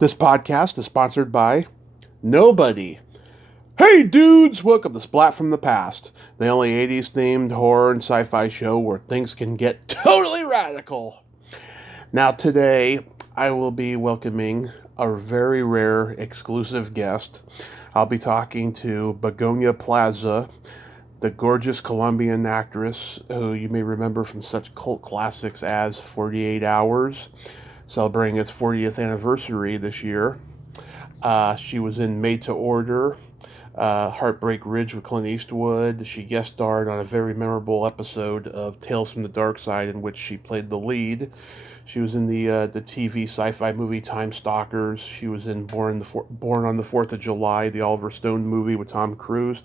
This podcast is sponsored by nobody. Hey dudes, welcome to Splat from the Past, the only 80s themed horror and sci-fi show where things can get totally radical. Now today, I will be welcoming a very rare exclusive guest. I'll be talking to Begonya Plaza, the gorgeous Colombian actress who you may remember from such cult classics as 48 Hours, celebrating its 40th anniversary this year. She was in Made to Order, Heartbreak Ridge with Clint Eastwood. She guest starred on a very memorable episode of Tales from the Dark Side in which she played the lead. She was in the TV sci-fi movie Time Stalkers. She was in Born on the 4th of July, the Oliver Stone movie with Tom Cruise.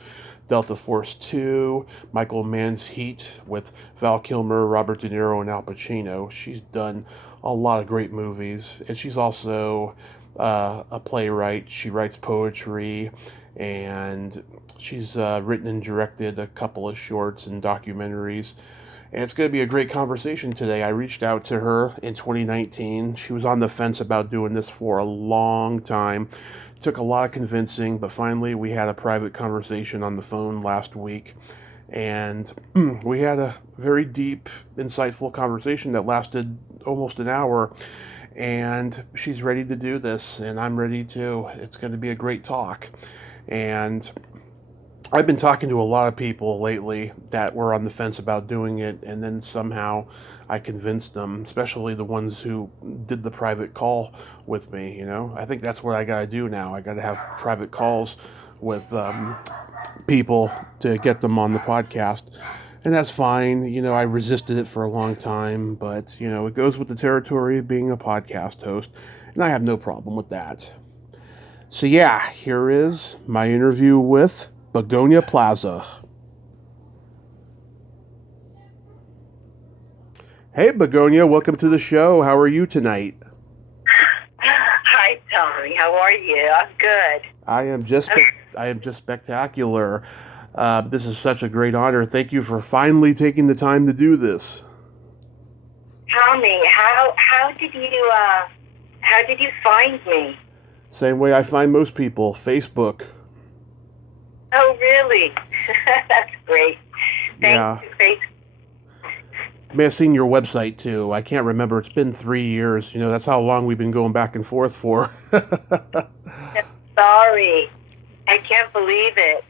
Delta Force 2, Michael Mann's Heat with Val Kilmer, Robert De Niro, and Al Pacino. She's done a lot of great movies, and she's also a playwright. She writes poetry, and she's written and directed a couple of shorts and documentaries. And it's going to be a great conversation today. I reached out to her in 2019. She was on the fence about doing this for a long time. Took a lot of convincing, but finally we had a private conversation on the phone last week. And we had a very deep, insightful conversation that lasted almost an hour. And she's ready to do this, and I'm ready too. It's going to be a great talk. And I've been talking to a lot of people lately that were on the fence about doing it, and then somehow I convinced them, especially the ones who did the private call with me, you know. I think that's what I got to do now. I got to have private calls with people to get them on the podcast. And that's fine. You know, I resisted it for a long time, but, you know, it goes with the territory of being a podcast host, and I have no problem with that. So yeah, here is my interview with Begonya Plaza. Hey, Begonya, welcome to the show. How are you tonight? Hi, Tommy. How are you? I'm good. I am just spectacular. This is such a great honor. Thank you for finally taking the time to do this. Tommy, how did you find me? Same way I find most people, Facebook. Oh, really? That's great. Yeah. Thank you, Facebook. I may have seen your website too. I can't remember. It's been 3 years. You know, that's how long we've been going back and forth for. Sorry. I can't believe it.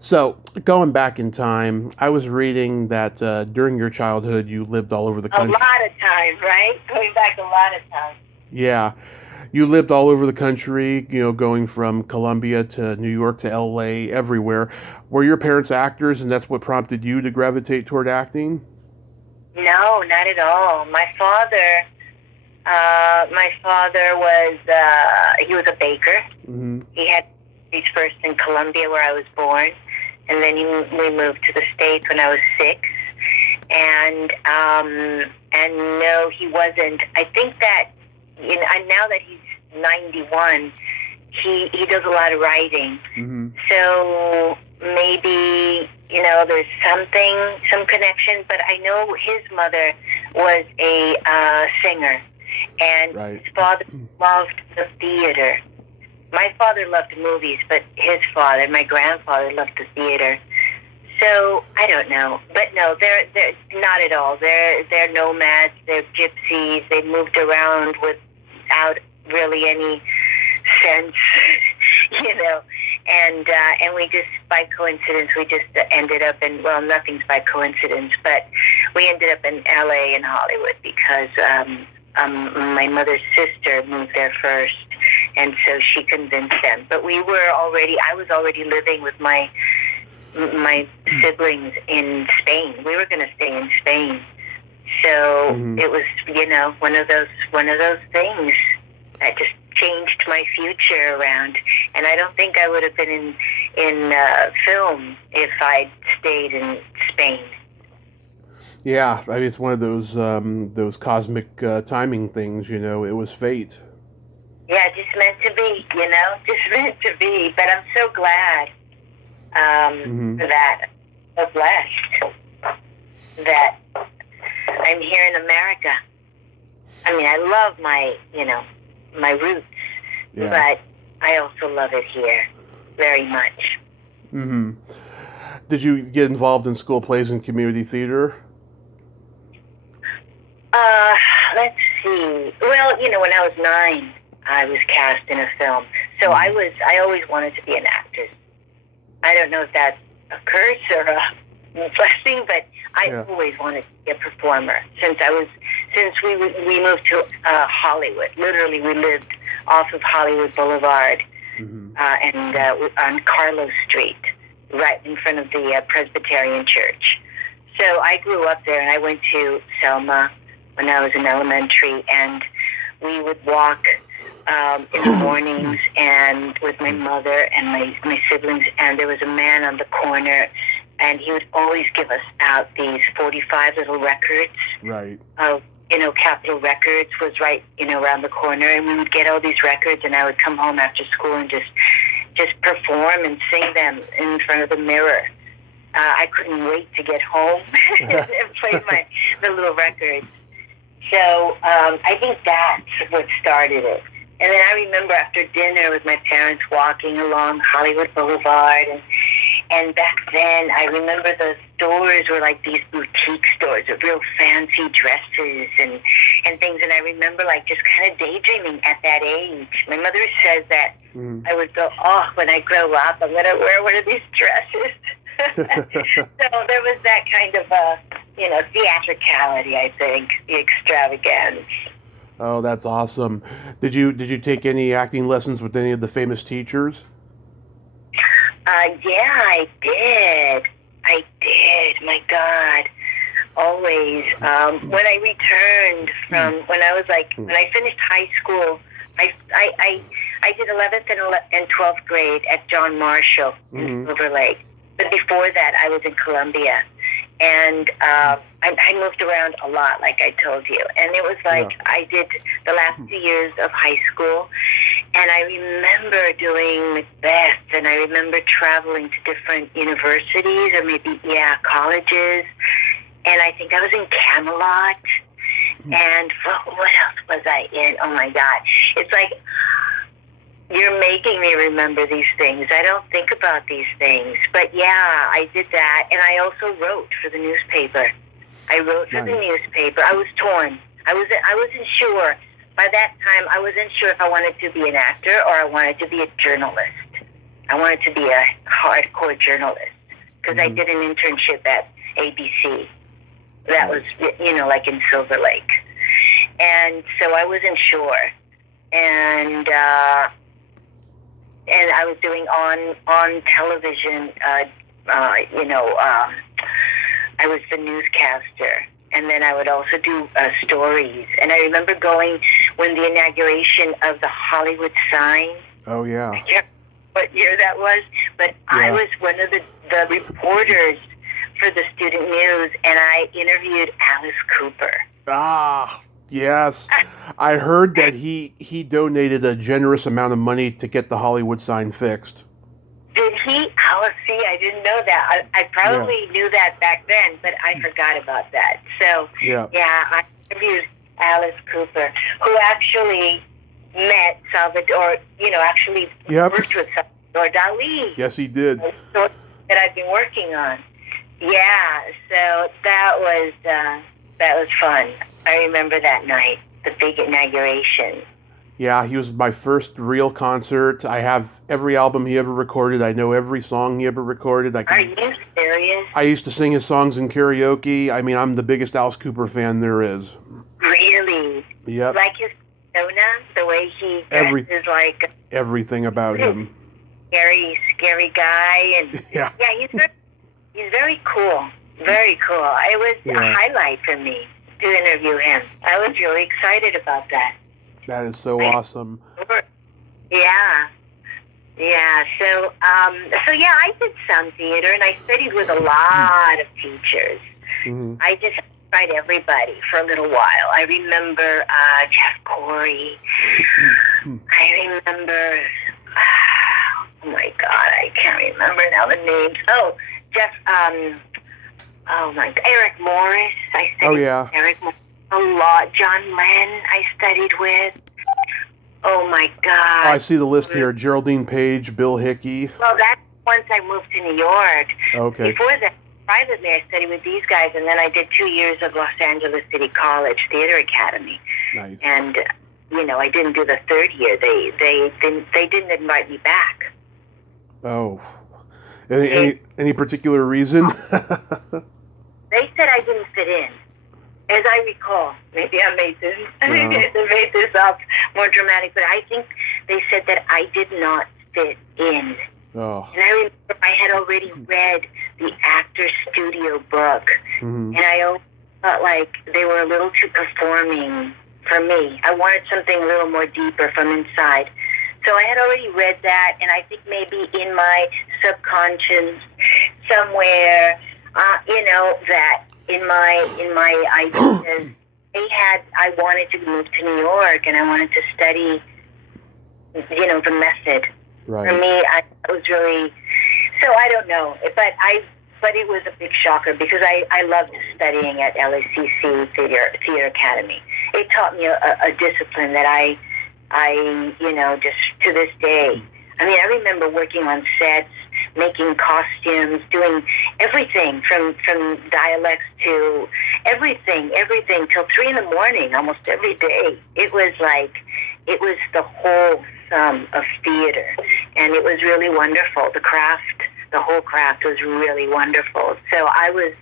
So, going back in time, I was reading that during your childhood you lived all over the A country. lot of times, right? Going back a lot of times. Yeah. You lived all over the country, you know, going from Colombia to New York to LA, everywhere. Were your parents actors, and that's what prompted you to gravitate toward acting? No, not at all. My father was, he was a baker. Mm-hmm. He had he's first in Colombia where I was born, and then we moved to the States when I was 6. And no, he wasn't. I think that, you know, and now that he's 91, he does a lot of writing. Mm-hmm. So maybe, you know, there's some connection, but I know his mother was a singer, and Right. his father loved the theater. My father loved movies, but his father, my grandfather, loved the theater. So I don't know, but no, they're not at all. They're nomads. They're gypsies. They moved around without really any sense, you know. And we just, by coincidence, we just ended up in, well, nothing's by coincidence, but we ended up in LA and Hollywood because my mother's sister moved there first, and so she convinced them. But I was already living with my siblings in Spain. We were going to stay in Spain. So It was, you know, one of those things that just changed my future around. And I don't think I would have been in film if I'd stayed in Spain. Yeah, I mean, it's one of those cosmic timing things, you know. It was fate. Yeah, just meant to be, you know, just meant to be. But I'm so glad that I'm blessed that I'm here in America. I mean, I love my, you know, my roots. Yeah. But I also love it here very much. Mm-hmm. Did you get involved in school plays and community theater? Let's see. Well, when I was 9, I was cast in a film. So I always wanted to be an actress. I don't know if that's a curse or a blessing, but I always wanted to be a performer since we moved to Hollywood. Literally, we lived off of Hollywood Boulevard and on Carlos Street, right in front of the Presbyterian Church. So I grew up there, and I went to Selma when I was in elementary, and we would walk in the mornings and with my mother and my siblings, and there was a man on the corner, and he would always give us out these 45 little records. Right. Of, Capitol Records was right, around the corner, and we would get all these records, and I would come home after school and just perform and sing them in front of the mirror. I couldn't wait to get home and play the little records. So I think that's what started it. And then I remember after dinner with my parents walking along Hollywood Boulevard, and back then I remember the stores were like these boutique stores with real fancy dresses and things. And I remember like just kind of daydreaming at that age. My mother says that I would go, when I grow up, I'm going to wear one of these dresses. So there was that kind of theatricality, I think, the extravagance. Oh, that's awesome. Did you take any acting lessons with any of the famous teachers? Yeah, I did. My God, always. When I returned from when I finished high school, I did 11th and 12th grade at John Marshall in Silver Lake. But before that, I was in Columbia. And I moved around a lot, like I told you. And it was like I did the last 2 years of high school. And I remember doing Macbeth. And I remember traveling to different universities or maybe, colleges. And I think I was in Camelot. And what else was I in? Oh, my God. It's like you're making me remember these things. I don't think about these things. But, yeah, I did that. And I also wrote for the newspaper. I wrote for the newspaper. I was torn. I wasn't sure. By that time, I wasn't sure if I wanted to be an actor or I wanted to be a journalist. I wanted to be a hardcore journalist because I did an internship at ABC. That was, like in Silver Lake. And so I wasn't sure. And I was doing on television, I was the newscaster. And then I would also do stories. And I remember going when the inauguration of the Hollywood sign. Oh, yeah. I can't remember what year that was, but I was one of the reporters for the Student News, and I interviewed Alice Cooper. Ah, yes. I heard that he donated a generous amount of money to get the Hollywood sign fixed. Did he? Oh, see, I didn't know that. I probably knew that back then, but I forgot about that. So, I interviewed Alice Cooper, who actually met Salvador, worked with Salvador Dali. Yes, he did. That I've been working on. Yeah, so that was fun. I remember that night, the big inauguration. Yeah, he was my first real concert. I have every album he ever recorded. I know every song he ever recorded. Are you serious? I used to sing his songs in karaoke. I mean, I'm the biggest Alice Cooper fan there is. Really? Yep. Like his persona, the way he dresses like... Everything about him. Scary guy. And he's very cool. Very cool. It was a highlight for me to interview him. I was really excited about that. That is so awesome. Yeah. So, I did some theater, and I studied with a lot of teachers. Mm-hmm. I just tried everybody for a little while. I remember Jeff Corey. I remember, oh my God, I can't remember now the names. Oh, Jeff, Eric Morris. I studied with Eric Morris a lot. John Lenn I studied with. Oh my Oh, I God. see the list here. Geraldine Page, Bill Hickey. Well, that's once I moved to New York. Okay. Before that, privately, I studied with these guys, and then I did 2 years of Los Angeles City College Theater Academy. Nice. And I didn't do the third year. They didn't invite me back. Oh. Any particular reason? They said I didn't fit in. As I recall, maybe I made this up more dramatic, but I think they said that I did not fit in. Oh. And I remember I had already read the Actors Studio book, Mm-hmm. and I always felt like they were a little too performing for me. I wanted something a little more deeper from inside. So I had already read that, and I think maybe in my subconscious somewhere, that in my ideas, I wanted to move to New York, and I wanted to study, the method. Right. For me, I was really, so I don't know, but it was a big shocker because I loved studying at LACC Theater Academy. It taught me a discipline that I just to this day. I mean, I remember working on sets, making costumes, doing everything from dialects to everything till 3 a.m, almost every day. It was the whole sum of theater, and it was really wonderful. The whole craft was really wonderful. So I was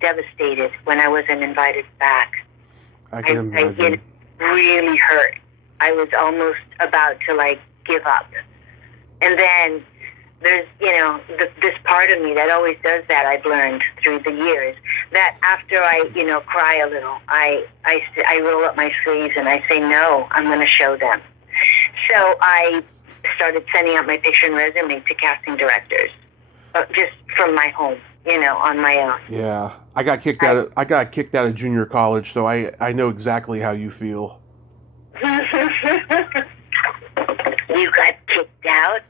devastated when I wasn't invited back. I can imagine. It really hurt. I was almost about to give up. And then there's, this part of me that always does that. I've learned through the years that after I, cry a little, I roll up my sleeves and I say, no, I'm going to show them. So I started sending out my picture and resume to casting directors, just from my home, on my own. Yeah, I got kicked out of junior college, so I know exactly how you feel. You got kicked out?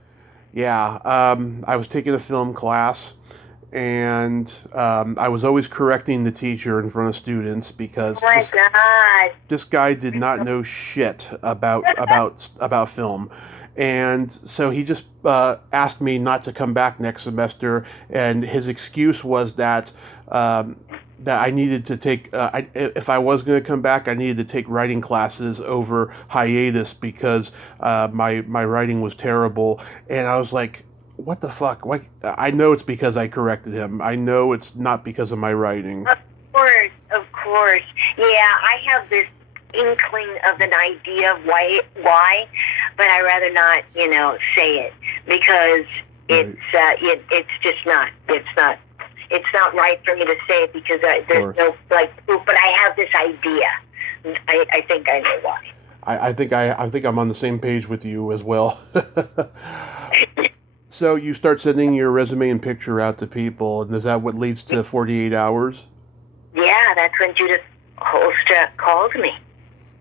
Yeah, I was taking a film class, and I was always correcting the teacher in front of students because oh my God. This guy did not know shit about film. And so he just asked me not to come back next semester, and his excuse was that that I needed to take, if I was going to come back, I needed to take writing classes over hiatus because my writing was terrible. And I was like, what the fuck? Why? I know it's because I corrected him. I know it's not because of my writing. Of course. Yeah, I have this inkling of an idea of why, but I rather not, say it because it's just not. It's not right for me to say it because there's no proof. But I have this idea. I think I know why. I think I'm on the same page with you as well. So you start sending your resume and picture out to people, and is that what leads to 48 hours? Yeah, that's when Judith Holstra called me,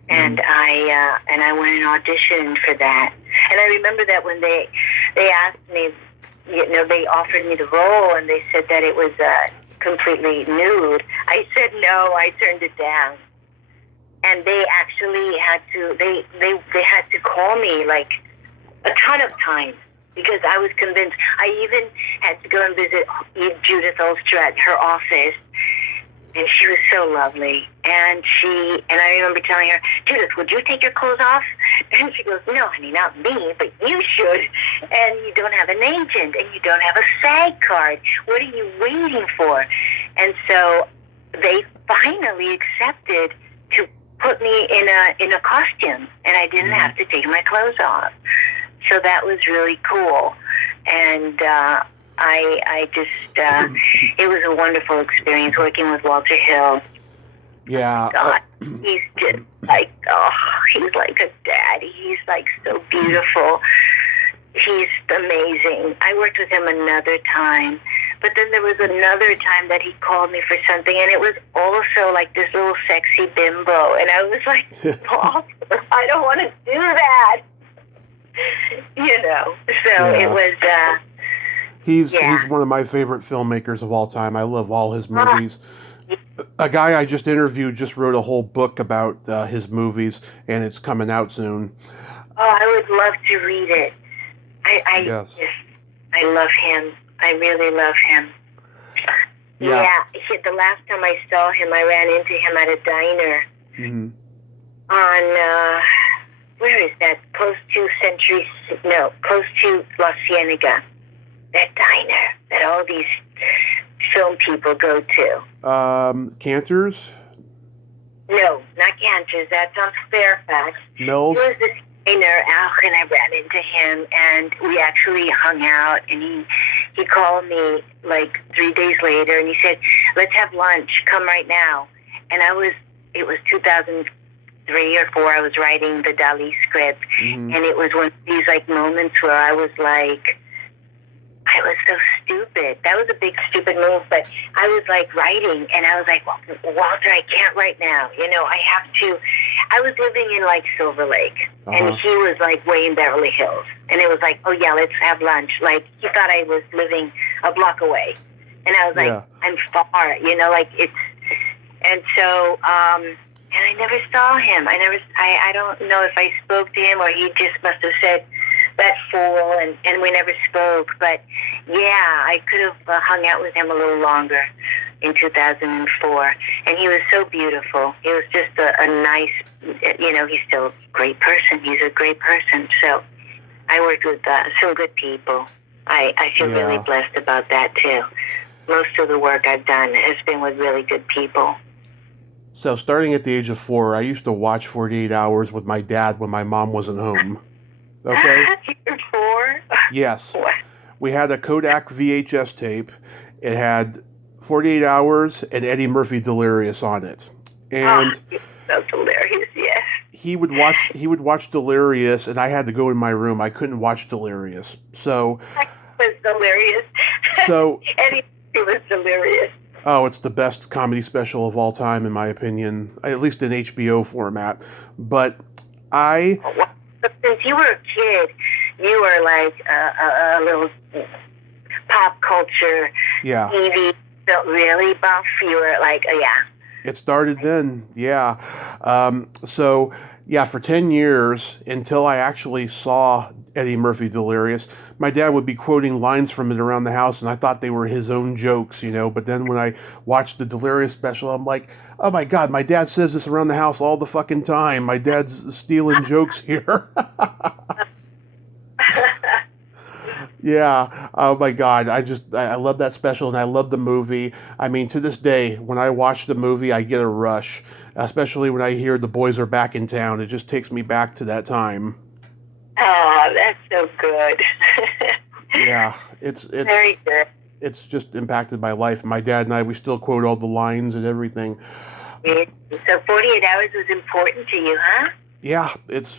and I went and auditioned for that. And I remember that when they asked me, they offered me the role, and they said that it was completely nude. I said no. I turned it down, and they actually had to. They had to call me like a ton of times. Because I was convinced. I even had to go and visit Judith Holstra at her office, and she was so lovely. And I remember telling her, Judith, would you take your clothes off? And she goes, no, honey, not me, but you should. And you don't have an agent, and you don't have a SAG card. What are you waiting for? And so they finally accepted to put me in a costume, and I didn't have to take my clothes off. So that was really cool, and I just it was a wonderful experience working with Walter Hill. Yeah, God, he's just he's like a daddy. He's like so beautiful. He's amazing. I worked with him another time, but then there was another time that he called me for something, and it was also like this little sexy bimbo, and I was like, Paul, I don't want to do that. So it was. He's one of my favorite filmmakers of all time. I love all his movies. A guy I just interviewed just wrote a whole book about his movies, and it's coming out soon. Oh, I would love to read it. Yes. I love him. I really love him. Yeah. The last time I saw him, I ran into him at a diner on, where is that? Close to La Cienega. That diner that all these film people go to. Cantors? No, not Cantor's. That's on Fairfax. Mills? It was this diner, and I ran into him, and we actually hung out, and he called me like 3 days later, and he said, let's have lunch. Come right now. And it was 2003 or 4. I was writing the Dali script, and it was one of these like moments where I was like, I was so stupid. That was a big stupid move, but I was like writing, and I was like, Walter, I can't write now. I have to. I was living in like Silver Lake, and he was like way in Beverly Hills, and it was like, oh yeah, let's have lunch. Like he thought I was living a block away, and I was like, I'm far, like it's, and so, and I never saw him. I don't know if I spoke to him or he just must have said, that fool, and we never spoke. But yeah, I could have hung out with him a little longer in 2004. And he was so beautiful. He was just a nice, he's still a great person. He's a great person. So I worked with some good people. I feel really blessed about that too. Most of the work I've done has been with really good people. So starting at the age of 4, I used to watch 48 Hours with my dad when my mom wasn't home. Okay? You're 4? Yes. What? We had a Kodak VHS tape. It had 48 Hours and Eddie Murphy Delirious on it. And so delirious, yes. He would watch Delirious, and I had to go in my room. I couldn't watch Delirious. So It was delirious. So Eddie was delirious. Oh, it's the best comedy special of all time, in my opinion, at least in HBO format. But since you were a kid, you were like a little pop culture TV, really buff. You were like, It started then, for 10 years, until I actually saw Eddie Murphy Delirious, my dad would be quoting lines from it around the house, and I thought they were his own jokes, But then when I watched the Delirious special, I'm like, oh my God, my dad says this around the house all the fucking time. My dad's stealing jokes here. Yeah. Oh my God. I love that special, and I love the movie. I mean, to this day, when I watch the movie, I get a rush, especially when I hear the boys are back in town. It just takes me back to that time. Oh, that's so good. Yeah. It's very good. It's just impacted my life. My dad and I, we still quote all the lines and everything. So 48 Hours was important to you, huh? Yeah, it's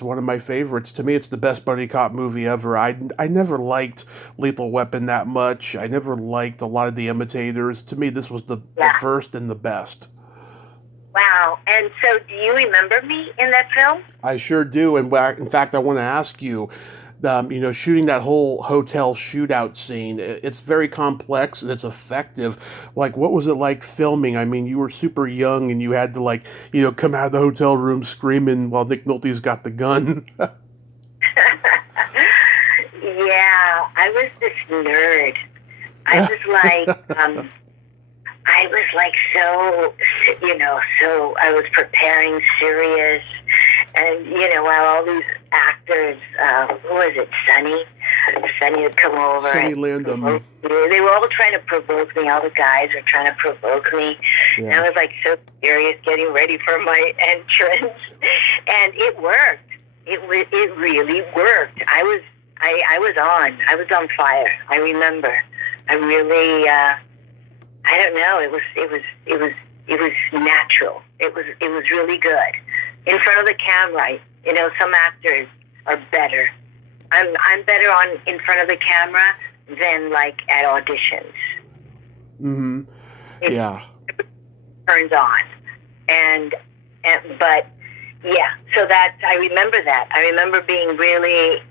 one of my favorites. To me, it's the best buddy cop movie ever. I never liked Lethal Weapon that much. I never liked a lot of the imitators. To me, this was the first and the best. Wow. And so do you remember me in that film? I sure do. And in fact, I want to ask you, shooting that whole hotel shootout scene, it's very complex and it's effective. Like, what was it like filming? I mean, you were super young and you had to come out of the hotel room screaming while Nick Nolte's got the gun. Yeah, I was this nerd. I was like, so I was preparing serious. And, while all these actors, who was it, Sonny would come over. Sonny Landham. They were all trying to provoke me. All the guys were trying to provoke me. Yeah. And I was like so serious, getting ready for my entrance. And it worked. It really worked. I was on. I was on fire. I remember. I really, I don't know. It was natural. It was really good. In front of the camera, some actors are better. I'm better in front of the camera than like at auditions. Mm-hmm. Yeah. It turns on, but yeah. So that I remember that. I remember being really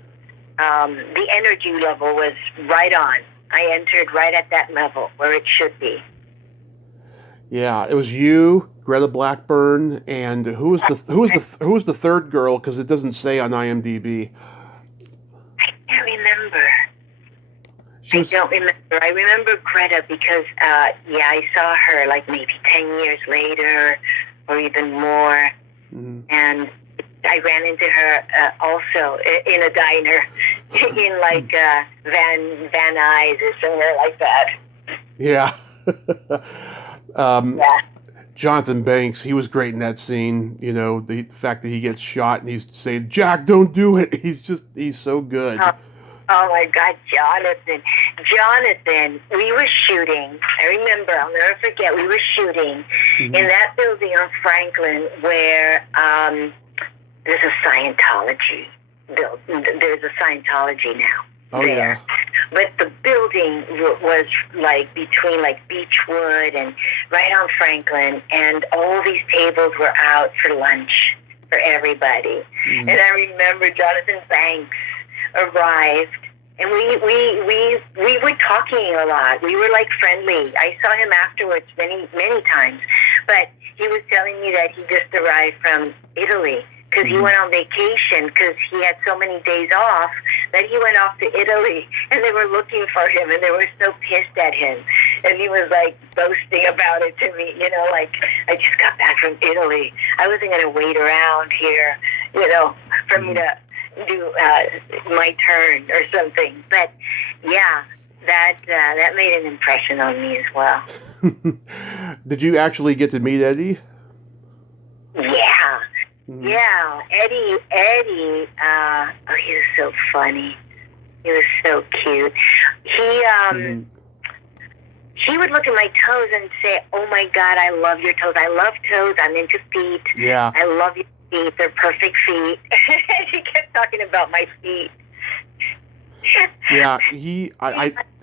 the energy level was right on. I entered right at that level where it should be. Yeah, it was you, Greta Blackburn, and who was the third girl? Because it doesn't say on IMDb. I can't remember. She was, I don't remember. I remember Greta because, I saw her like maybe 10 years later or even more. mm, And I ran into her also in a diner in like Van Nuys or somewhere like that. yeah. Yeah. Jonathan Banks, he was great in that scene. You know, the fact that he gets shot and he's saying, "Jack, don't do it." He's so good. Oh my God, Jonathan. Jonathan, we were shooting. I remember, I'll never forget, we were shooting in that building on Franklin where there's a Scientology there's a Scientology now. Oh, there. yeah. But the building was like between like Beechwood and right on Franklin, and all these tables were out for lunch for everybody. And I remember Jonathan Banks arrived, and we were talking a lot. We were like friendly. I saw him afterwards many times, but he was telling me that he just arrived from Italy because he went on vacation because he had so many days off that he went off to Italy, and they were looking for him, and they were so pissed at him. And he was like boasting about it to me, you know, like, I just got back from Italy. I wasn't going to wait around here, you know, for me to do my turn or something. But yeah, that made an impression on me as well. Did you actually get to meet Eddie? Yeah. Yeah, Eddie, he was so funny. He was so cute. He would look at my toes and say, "Oh my God, I love your toes. I love toes. I'm into feet. Yeah. I love your feet. They're perfect feet." He kept talking about my feet. Yeah,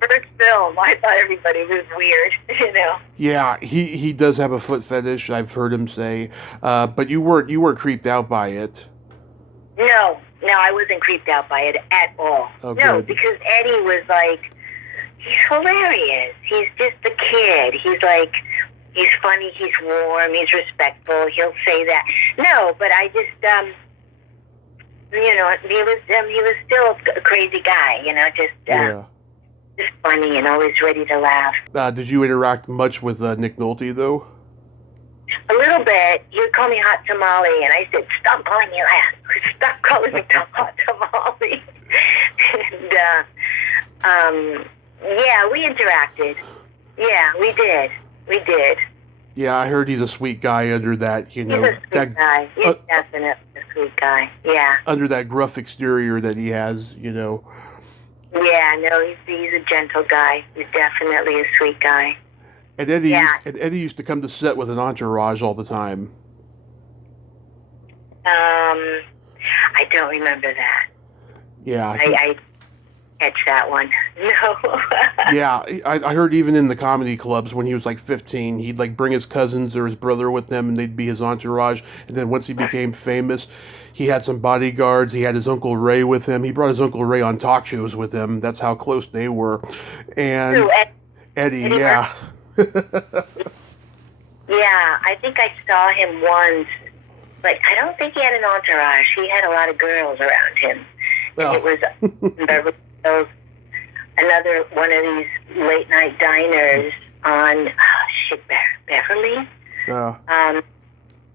First film, I thought everybody was weird, you know. Yeah, he does have a foot fetish. I've heard him say, but you weren't creeped out by it. No, I wasn't creeped out by it at all. Oh, no, good. because Eddie was like, he's hilarious. He's just a kid. He's like, he's funny. He's warm. He's respectful. He'll say that. No, but I just, you know, he was still a crazy guy. You know, just funny and always ready to laugh. Did you interact much with Nick Nolte, though? A little bit. He would call me Hot Tamale, and I said, "Stop calling me that. Stop calling me Hot Tamale." And, yeah, we interacted. Yeah, we did. Yeah, I heard he's a sweet guy under that, you know. He's a sweet guy. He's definitely a sweet guy. Yeah. Under that gruff exterior that he has, you know. Yeah, no, he's a gentle guy. He's definitely a sweet guy. And Eddie used to come to set with an entourage all the time. I don't remember that. Yeah. I catch that one. No. Yeah, I heard even in the comedy clubs when he was like 15, he'd like bring his cousins or his brother with them, and they'd be his entourage. And then once he became famous, he had some bodyguards. He had his Uncle Ray with him. He brought his Uncle Ray on talk shows with him. That's how close they were. And Who, Eddie, yeah. Yeah, I think I saw him once, but I don't think he had an entourage. He had a lot of girls around him. And it was Beverly Hills, another one of these late night diners on Beverly. Yeah.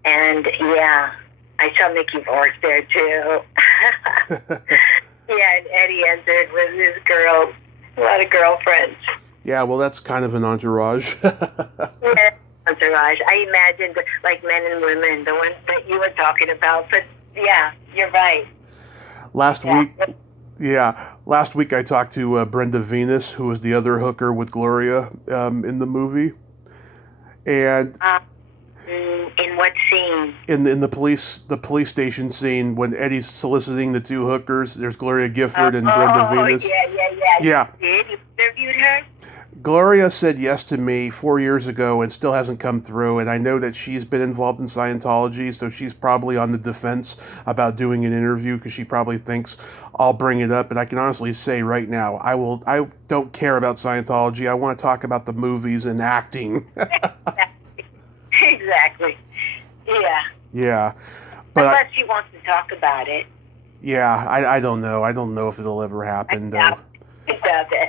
And yeah, I saw Mickey Rourke there too. Yeah, and Eddie entered with his girls, a lot of girlfriends. Yeah, well, that's kind of an entourage. Yeah, entourage. I imagined like men and women, the ones that you were talking about. But yeah, you're right. Last week I talked to Brenda Venus, who was the other hooker with Gloria in the movie, and in what scene? In the police station scene when Eddie's soliciting the two hookers. There's Gloria Gifford and Brenda Venus. Yeah. Did you interviewed her? Gloria said yes to me 4 years ago and still hasn't come through, and I know that she's been involved in Scientology, so she's probably on the defense about doing an interview because she probably thinks I'll bring it up. And I can honestly say right now, I don't care about Scientology. I want to talk about the movies and acting. Exactly. exactly. Yeah. Yeah. But Unless she wants to talk about it. I don't know. I don't know if it'll ever happen, though. I doubt it.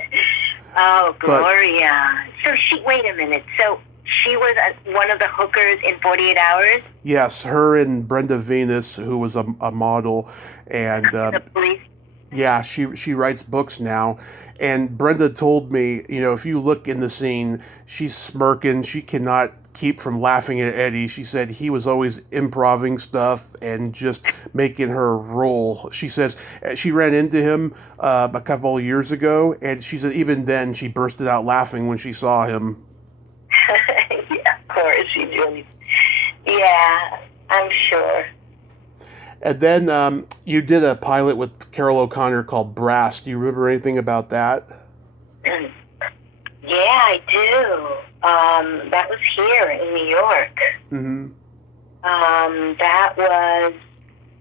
Oh, But- Gloria. So wait a minute. So she was one of the hookers in 48 Hours? Yes, her and Brenda Venus, who was a model, and The police? yeah, she writes books now. And Brenda told me, if you look in the scene, she's smirking. She cannot keep from laughing at Eddie. She said he was always improving stuff and just making her roll. She says she ran into him a couple of years ago, and she said even then she bursted out laughing when she saw him. Yeah, of course she did. Yeah, I'm sure. And then you did a pilot with Carol O'Connor called Brass. Do you remember anything about that? Yeah, I do. That was here in New York. Mm-hmm. I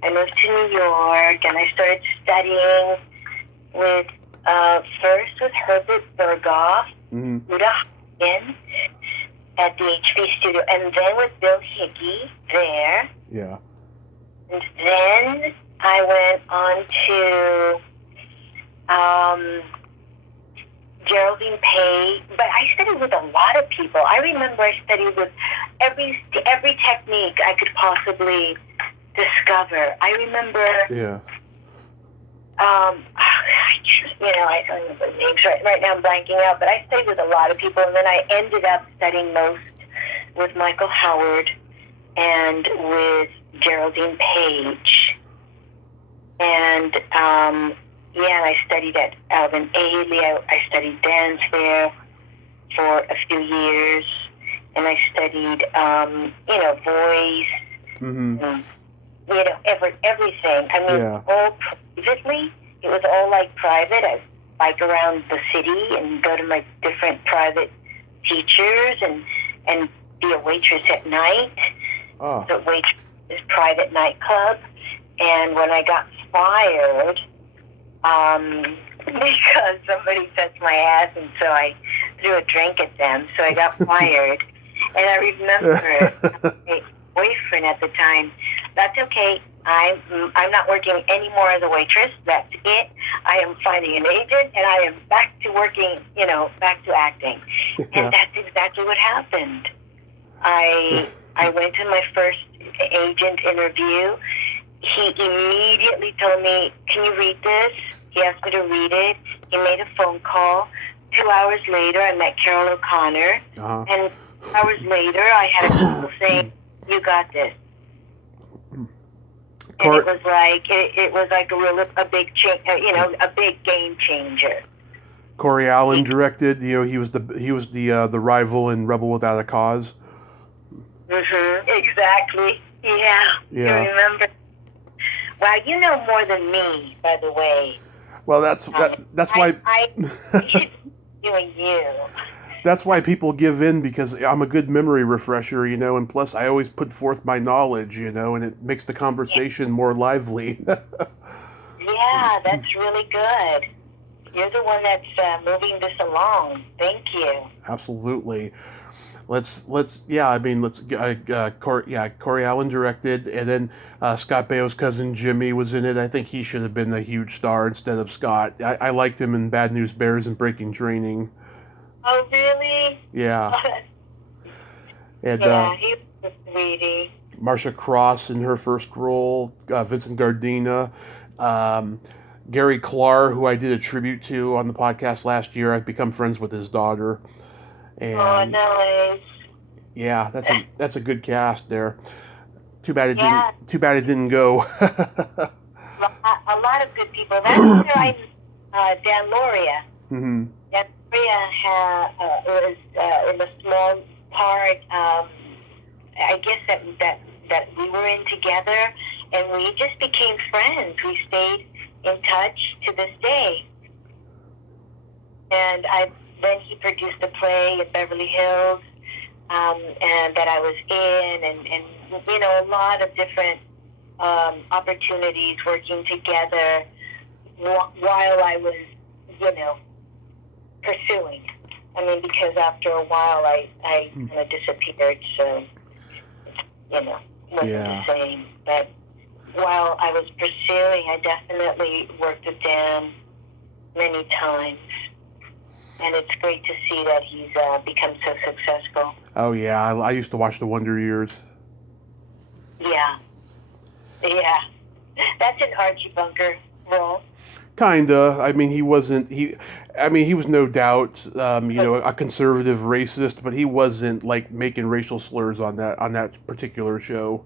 moved to New York and I started studying with, first with Herbert Berghoff, Mm-hmm. Uda Hagen at the HB studio, and then with Bill Hickey there. Yeah. And then I went on to Geraldine Page, but I studied with a lot of people. I remember I studied with every technique I could possibly discover. I remember, Yeah. I don't remember the names right now. I'm blanking out, but I studied with a lot of people, and then I ended up studying most with Michael Howard and with Geraldine Page. And I studied at Alvin Ailey. I studied dance there for a few years, and I studied, voice, Mm-hmm. and, everything. I mean, Yeah. all privately. It was all like private. I'd bike around the city and go to my different private teachers and be a waitress at night. Oh. The waitress private nightclub. And when I got fired, because somebody touched my ass, and so I threw a drink at them, so I got fired. And I remember my boyfriend at the time, that's okay. I'm not working anymore as a waitress. That's it. I am finding an agent, and I am back to working, back to acting. And that's exactly what happened. I went to my first agent interview. He immediately told me, "Can you read this?" He asked me to read it. He made a phone call. 2 hours later, I met Carol O'Connor. Uh-huh. And 2 hours later, I had a call saying, "You got this." And it was like a big a big game changer. Corey Allen directed. He was the rival in Rebel Without a Cause. Mm-hmm. Exactly. Yeah. Yeah. You remember? Wow, you know more than me, by the way. Well, that's why I should be doing you. that's why people give in, because I'm a good memory refresher, and plus I always put forth my knowledge, and it makes the conversation more lively. Yeah, that's really good. You're the one that's moving this along. Thank you. Absolutely. Corey Allen directed, and then Scott Baio's cousin Jimmy was in it. I think he should have been a huge star instead of Scott. I liked him in Bad News Bears and Breaking Training. Oh, really? Yeah. And yeah, he was a sweetie. Marcia Cross in her first role, Vincent Gardena, Gary Clark, who I did a tribute to on the podcast last year. I've become friends with his daughter. And oh, nice. yeah, that's a good cast there. Too bad it Yeah. didn't go. A lot of good people. That's where Dan Loria. Mm-hmm. Dan Loria was in a small part. I guess that we were in together, and we just became friends. We stayed in touch to this day. And then he produced a play at Beverly Hills, and that I was in, and a lot of different opportunities working together while I was, pursuing. I mean, because after a while I kind of disappeared, so it's wasn't the same. But while I was pursuing, I definitely worked with Dan many times. And it's great to see that he's become so successful. Oh, yeah. I used to watch The Wonder Years. Yeah. Yeah. That's an Archie Bunker role. Kinda. I mean, he wasn't. He was no doubt, a conservative racist, but he wasn't like making racial slurs on that particular show.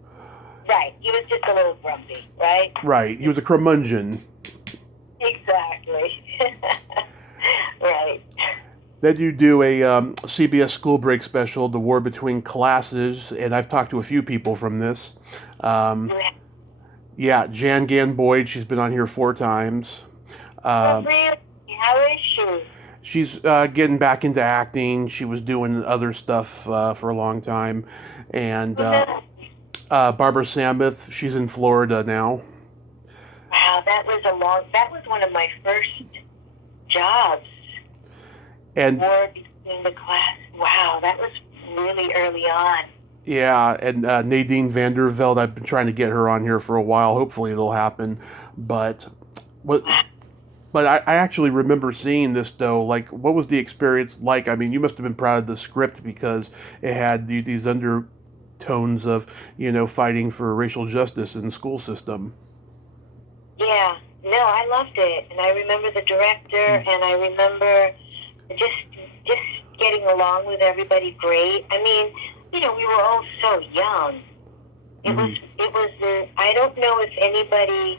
Right. He was just a little grumpy, right? Right. He was a curmudgeon. Exactly. Right. Then you do a CBS school break special, The War Between Classes, and I've talked to a few people from this. Yeah, Jan Gann Boyd, she's been on here 4 times. Really? How is she? She's getting back into acting. She was doing other stuff for a long time. And Barbara Sambeth, she's in Florida now. Wow, that was one of my first jobs. And War Between the Class. Wow, that was really early on. Yeah, and Nadine Vanderveld, I've been trying to get her on here for a while. Hopefully it'll happen. But I actually remember seeing this, though. Like, what was the experience like? I mean, you must have been proud of the script because it had these undertones of, fighting for racial justice in the school system. Yeah. No, I loved it. And I remember the director, and I remember just getting along with everybody great. I mean, we were all so young. It was I don't know if anybody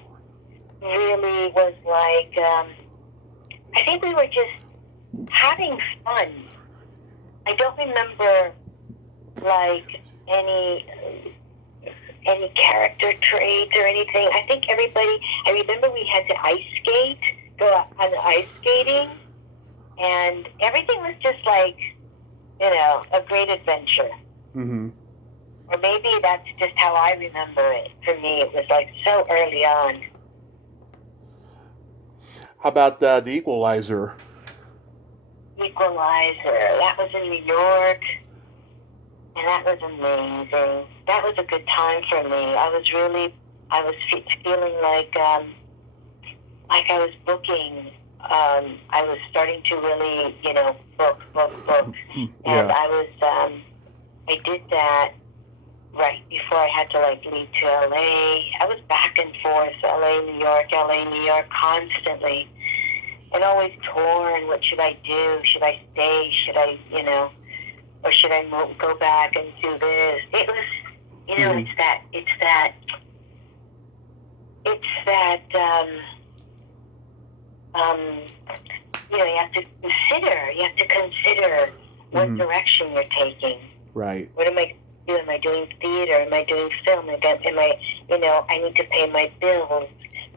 really was like, I think we were just having fun. I don't remember, like, any character traits or anything. I think I remember we had to ice skate, go on ice skating, and everything was just like, a great adventure. Mm-hmm. Or maybe that's just how I remember it. For me, it was like so early on. How about The Equalizer? Equalizer. That was in New York, and that was amazing. That was a good time for me. I was feeling like I was booking. I was starting to really, book. And Yeah. I did that right before I had to leave to LA. I was back and forth, LA, New York, constantly. And always torn. What should I do? Should I stay? Should I, or should I go back and do this? It was, it's that, you have to consider what direction you're taking. Right. What am I doing? Am I doing theater? Am I doing film? I need to pay my bills.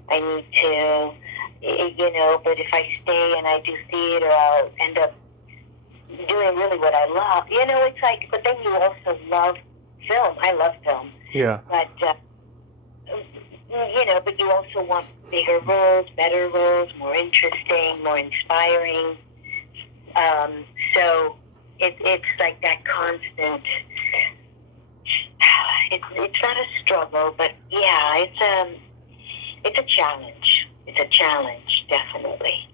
I need to, but if I stay and I do theater, I'll end up doing really what I love. It's like, but then you also love film. I love film. Yeah. But, but you also want bigger roles, better roles, more interesting, more inspiring. So it's like that constant, it's not a struggle, but yeah, it's a challenge. It's a challenge, definitely.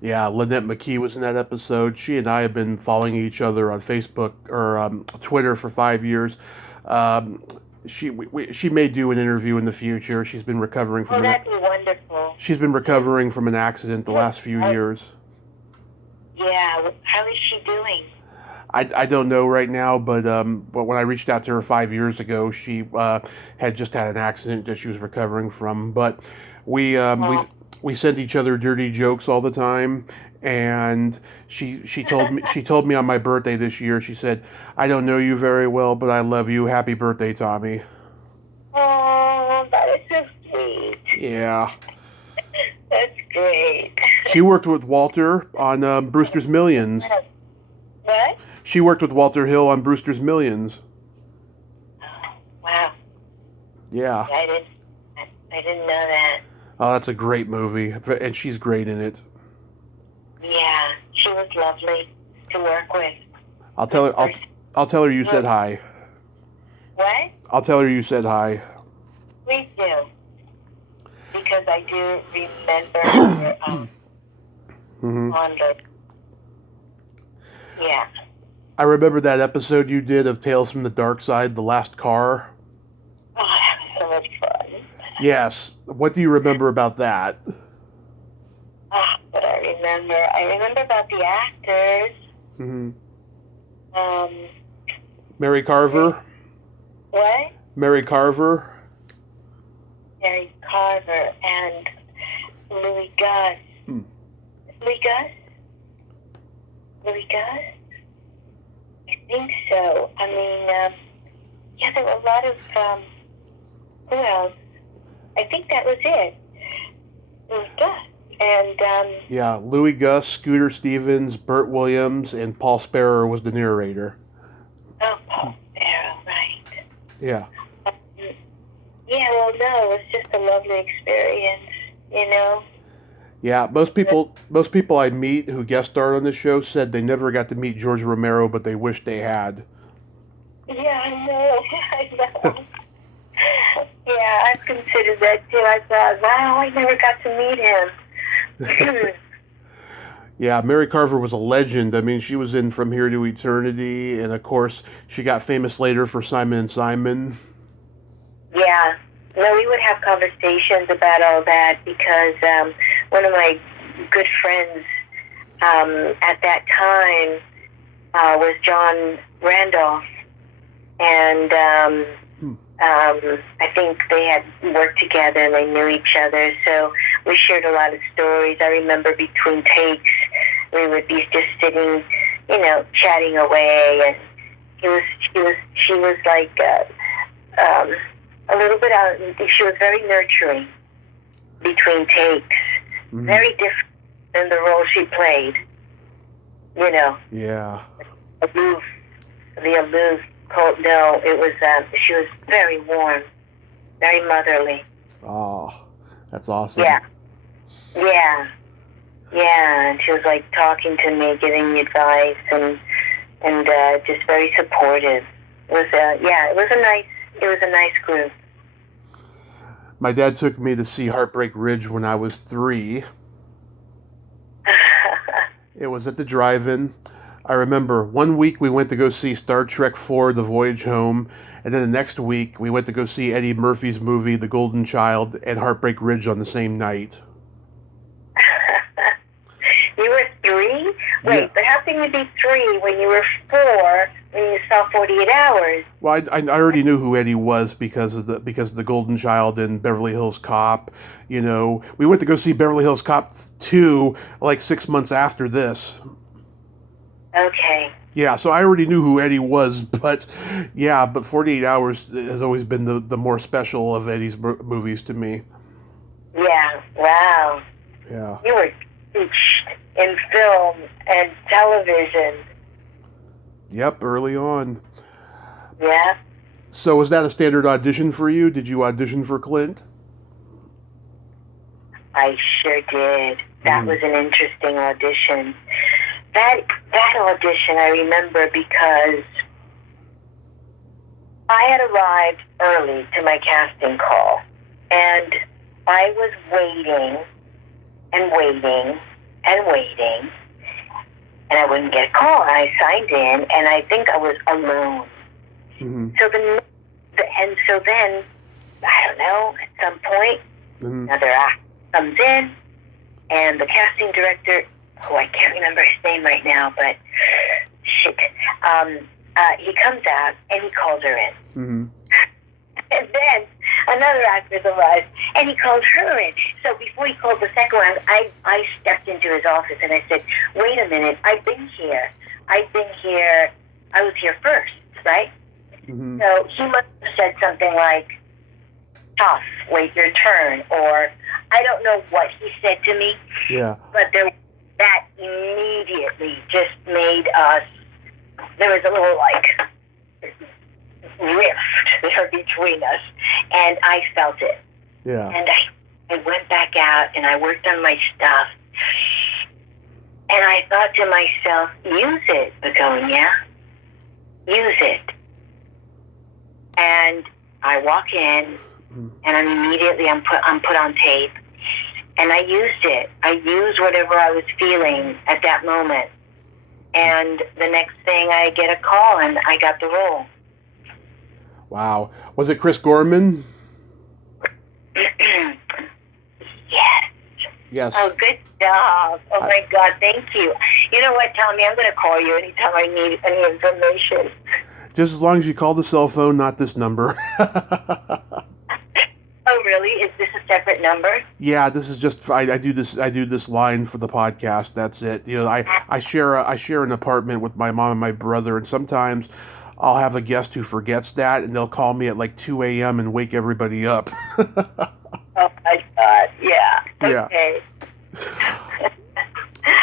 Yeah, Lynette McKee was in that episode. She and I have been following each other on Facebook or Twitter for 5 years. She may do an interview in the future. She's been recovering from that'd be wonderful. She's been recovering from an accident the last few years. Yeah, how is she doing? I don't know right now, but when I reached out to her 5 years ago, she had just had an accident that she was recovering from. But we sent each other dirty jokes all the time, and she told me on my birthday this year. She said, "I don't know you very well, but I love you. Happy birthday, Tommy." Oh, that is so sweet. Yeah. That's great. She worked with Walter on Brewster's Millions. What? She worked with Walter Hill on Brewster's Millions. Oh, wow. Yeah. I didn't know that. Oh, that's a great movie, and she's great in it. Yeah, she was lovely to work with. I'll tell her you said hi. What? I'll tell her you said hi. Please do. Because I do remember on the... Yeah. I remember that episode you did of Tales from the Dark Side, The Last Car. Oh, that was so much fun. Yes. What do you remember about that? What I remember about the actors. Mm-hmm. Mary Carver? What? Mary Carver? Mary Carver and Louis Gus. Louis Gus? Louis Gus? I think so. I mean, yeah, there were a lot of, who else? I think that was it. Louis Gus. And, yeah, Louis Gus, Scooter Stevens, Burt Williams, and Paul Sparrow was the narrator. Oh, Paul Sparrow, right. Yeah. Yeah, well, no, it was just a lovely experience, you know? Yeah, most people I meet who guest starred on this show said they never got to meet George Romero, but they wish they had. Yeah, I know. I know. Yeah, I've considered that too. I thought, wow, I never got to meet him. Yeah, Mary Carver was a legend. I mean, she was in From Here to Eternity, and of course, she got famous later for Simon and Simon. Yeah. No, we would have conversations about all that because one of my good friends at that time was John Randolph, and I think they had worked together and they knew each other, so we shared a lot of stories. I remember between takes, we would be just sitting, you know, chatting away, and she was like a little bit out. She was very nurturing between takes, very different than the role she played. You know. Yeah. The aloof. Cold. No, it was. She was very warm, very motherly. Oh, that's awesome. Yeah. Yeah. Yeah, and she was like talking to me, giving me advice, and just very supportive. It was it was a nice group. My dad took me to see Heartbreak Ridge when I was 3. It was at the drive-in. I remember one week we went to go see Star Trek IV, The Voyage Home, and then the next week we went to go see Eddie Murphy's movie, The Golden Child, and Heartbreak Ridge on the same night. You were 3? Wait, Yeah. but how can you be 3 when you were 4 when you saw 48 Hours? Well, I already knew who Eddie was because of the Golden Child and Beverly Hills Cop. You know, we went to go see Beverly Hills Cop 2 like 6 months after this. Okay. Yeah, so I already knew who Eddie was, but 48 Hours has always been the more special of Eddie's movies to me. Yeah, wow. Yeah. You were teached in film and television. Yep, early on. Yeah. So was that a standard audition for you? Did you audition for Clint? I sure did. That was an interesting audition. That audition I remember because I had arrived early to my casting call, and I was waiting and waiting and waiting, and I wouldn't get a call. I signed in, and I think I was alone. Mm-hmm. So then, I don't know, at some point, another actor comes in, and the casting director, who I can't remember his name right now, but shit, he comes out and he calls her in. Mm-hmm. And then another actor arrives and he calls her in. So before he called the second one, I stepped into his office and I said, wait a minute, I've been here. I was here first, right? Mm-hmm. So he must have said something like, tough, wait your turn, or I don't know what he said to me. Yeah. But that immediately just made us, there was a little like rift there between us, and I felt it. Yeah. And I went back out and I worked on my stuff, and I thought to myself, use it, Begonya. Use it. And I walk in, and I'm put on tape, and I used it. I used whatever I was feeling at that moment. And the next thing, I get a call, and I got the role. Wow. Was it Chris Gorman? Yes. Yes. Oh, good job. Oh, my God, thank you. You know what, Tommy? I'm going to call you anytime I need any information. Just as long as you call the cell phone, not this number. Oh, really? Is this a separate number? Yeah, this is just I do this line for the podcast. That's it. You know, I share an apartment with my mom and my brother, and sometimes I'll have a guest who forgets that, and they'll call me at like 2 a.m. and wake everybody up. Oh, my God. Yeah. Yeah. Okay.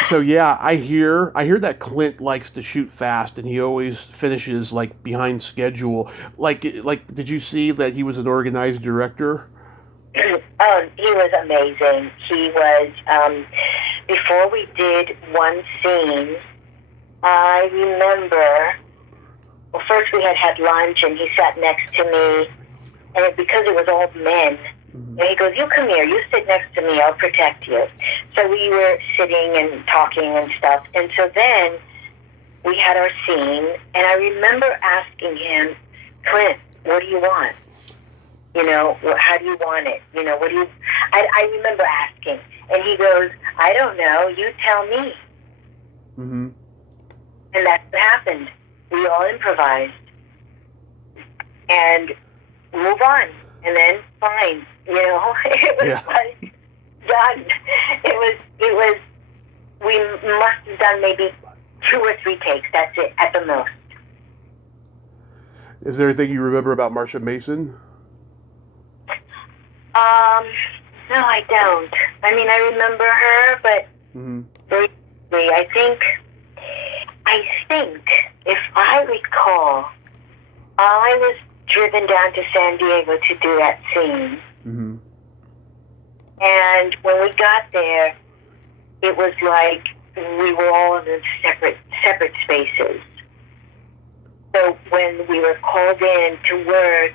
So yeah, I hear that Clint likes to shoot fast, and he always finishes like behind schedule. Like, did you see that he was an organized director? Oh, he was amazing. He was, before we did one scene, I remember, well, first we had lunch, and he sat next to me, and because it was all men, and he goes, you come here, you sit next to me, I'll protect you. So we were sitting and talking and stuff, and so then we had our scene, and I remember asking him, Clint, what do you want? You know, how do you want it? You know, what do you... I remember asking, and he goes, I don't know, you tell me. Mm-hmm. And that's what happened. We all improvised. And move on. And then, fine. You know, it was like done. It was, we must have done maybe 2 or 3 takes. That's it, at the most. Is there anything you remember about Marsha Mason? No, I don't. I mean, I remember her, but briefly, I think, if I recall, I was driven down to San Diego to do that scene. Mm-hmm. And when we got there, it was like we were all in separate spaces. So when we were called in to work,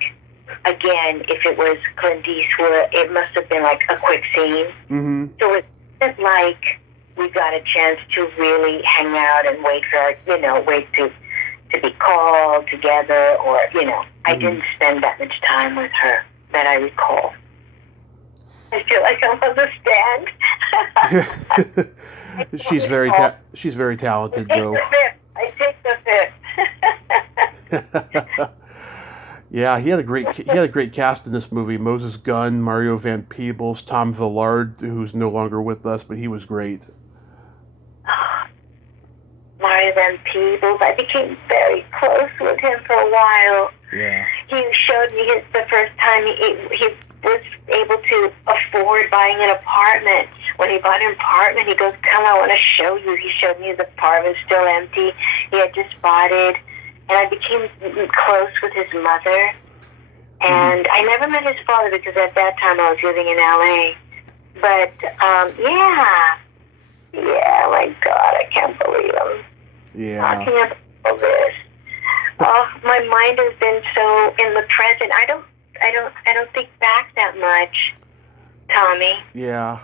again, if it was Clint Eastwood, it must have been like a quick scene. Mm-hmm. So it wasn't like we got a chance to really hang out and wait to be called together, or, I didn't spend that much time with her that I recall. I feel like I'm on the stand. She's very talented, though. I take the fifth. Yeah, he had a great cast in this movie. Moses Gunn, Mario Van Peebles, Tom Villard, who's no longer with us, but he was great. Mario Van Peebles, I became very close with him for a while. Yeah. He showed me the first time he was able to afford buying an apartment. When he bought an apartment, he goes, come, I want to show you. He showed me his apartment still empty. He had just bought it. And I became close with his mother. And I never met his father because at that time I was living in L.A. But, yeah, my God, I can't believe him. Yeah. Talking about all this. Oh, my mind has been so in the present. I don't think back that much, Tommy. Yeah.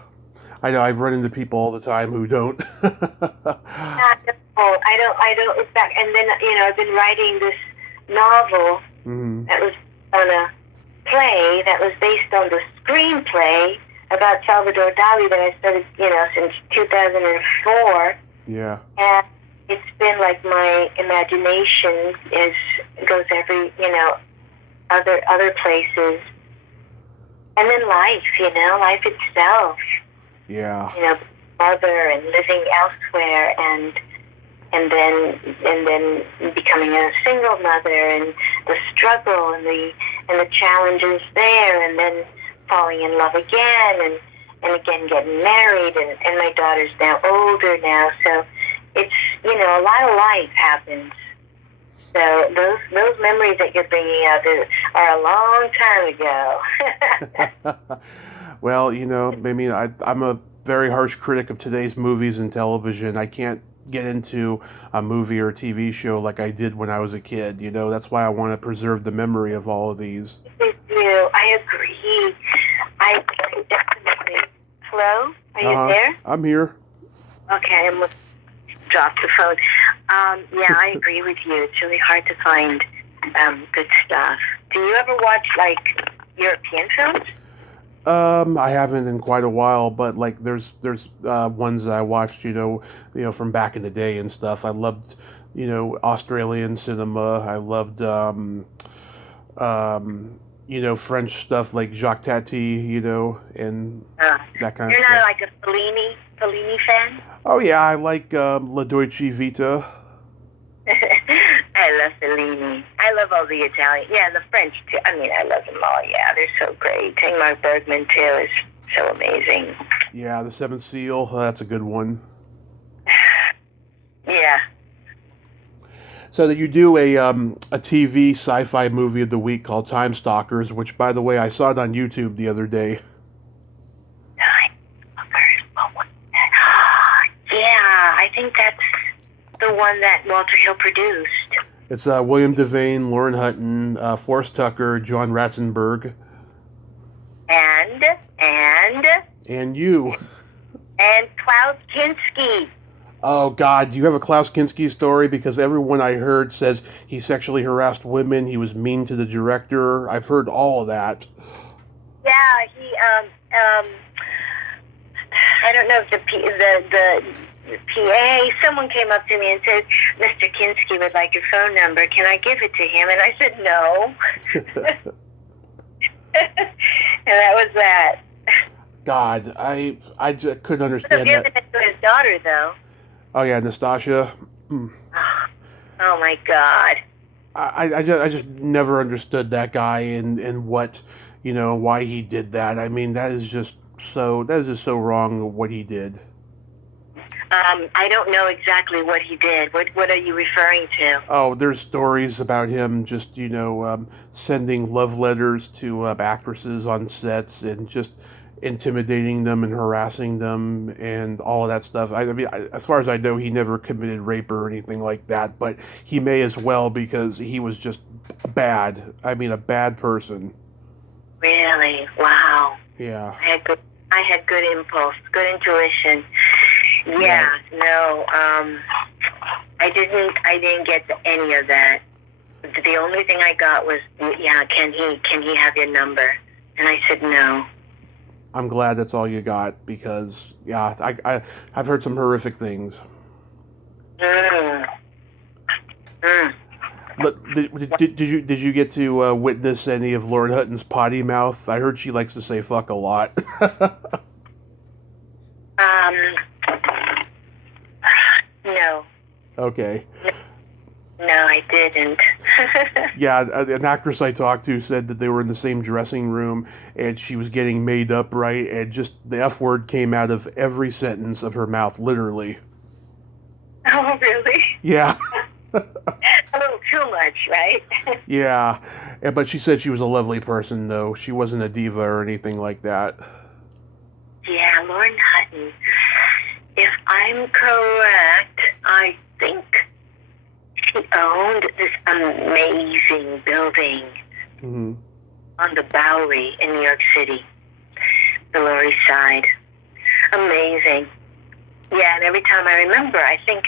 I know, I've run into people all the time who don't. I don't look back. And then, I've been writing this novel that was on a play that was based on the screenplay about Salvador Dali that I started, since 2004. Yeah. And it's been like my imagination goes every, other places. And then life itself. Yeah. Mother and living elsewhere, and then becoming a single mother, and the struggle and the challenges there, and then falling in love again, and again getting married, and my daughter's now older now, so it's a lot of life happens. So those memories that you're bringing up are a long time ago. Well, I'm a very harsh critic of today's movies and television. I can't get into a movie or a TV show like I did when I was a kid. That's why I want to preserve the memory of all of these. I agree. I definitely. Hello? Are you there? I'm here. Okay, I'm going to drop the phone. Yeah, I agree with you. It's really hard to find good stuff. Do you ever watch, like, European films? I haven't in quite a while, but like there's ones that I watched, from back in the day and stuff. I loved, Australian cinema. I loved French stuff like Jacques Tati, and that kind of You're stuff. not like a Fellini fan? Oh yeah, I like La Dolce Vita. I love Fellini. I love all the Italian. Yeah, the French too. I mean, I love them all. Yeah, they're so great. Ingmar Bergman too is so amazing. Yeah, The Seventh Seal. That's a good one. Yeah. So that you do a TV sci-fi movie of the week called Time Stalkers, which, by the way, I saw it on YouTube the other day. Yeah, I think that's the one that Walter Hill produced. It's William Devane, Lauren Hutton, Forrest Tucker, John Ratzenberg. And you. And Klaus Kinski. Oh, God, do you have a Klaus Kinski story? Because everyone I heard says he sexually harassed women, he was mean to the director. I've heard all of that. Yeah, he, I don't know if the PA, someone came up to me and said, Mr. Kinski would like your phone number. Can I give it to him? And I said, no. And that was that. God, I just couldn't understand I've that. given it to his daughter, though. Oh, yeah, Nastasia. Oh, my God. I just never understood that guy and what, why he did that. I mean, that is just so wrong what he did. I don't know exactly what he did. What are you referring to? Oh, there's stories about him just, sending love letters to actresses on sets and just intimidating them and harassing them and all of that stuff. I mean, as far as I know, he never committed rape or anything like that, but he may as well because he was just bad. I mean, a bad person. Really? Wow. Yeah. I had good impulse, good intuition. Yeah, no, I didn't get any of that. The only thing I got was, yeah, can he have your number? And I said no. I'm glad that's all you got because, yeah, I've heard some horrific things. But did you get to witness any of Lauren Hutton's potty mouth? I heard she likes to say fuck a lot. No. Okay. No, I didn't. Yeah, an actress I talked to said that they were in the same dressing room and she was getting made up right and just the F word came out of every sentence of her mouth, literally. Oh, really? Yeah. A little too much, right? Yeah, but she said she was a lovely person, though. She wasn't a diva or anything like that. Yeah, Lauren Hutton. If I'm correct, I think she owned this amazing building on the Bowery in New York City, the Lower East Side. Amazing. Yeah, and every time I remember, I think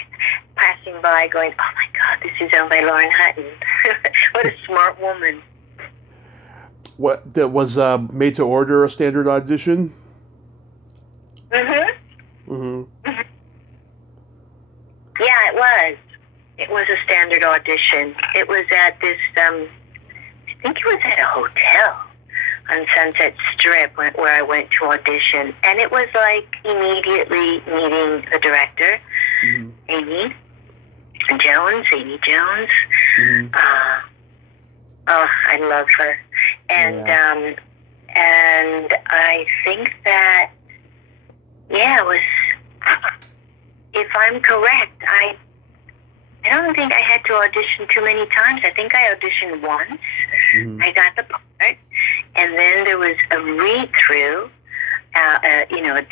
passing by going, oh my God, this is owned by Lauren Hutton. What a smart woman. What, that was Made to Order a standard audition? Yeah, it was. It was a standard audition. It was at this, I think it was at a hotel on Sunset Strip where I went to audition. And it was like immediately meeting the director, Amy Jones. Oh, I love her. And and I think that, yeah, it was, if I'm correct, I don't think I had to audition too many times. I think I auditioned once. I got the part. And then there was a read-through, a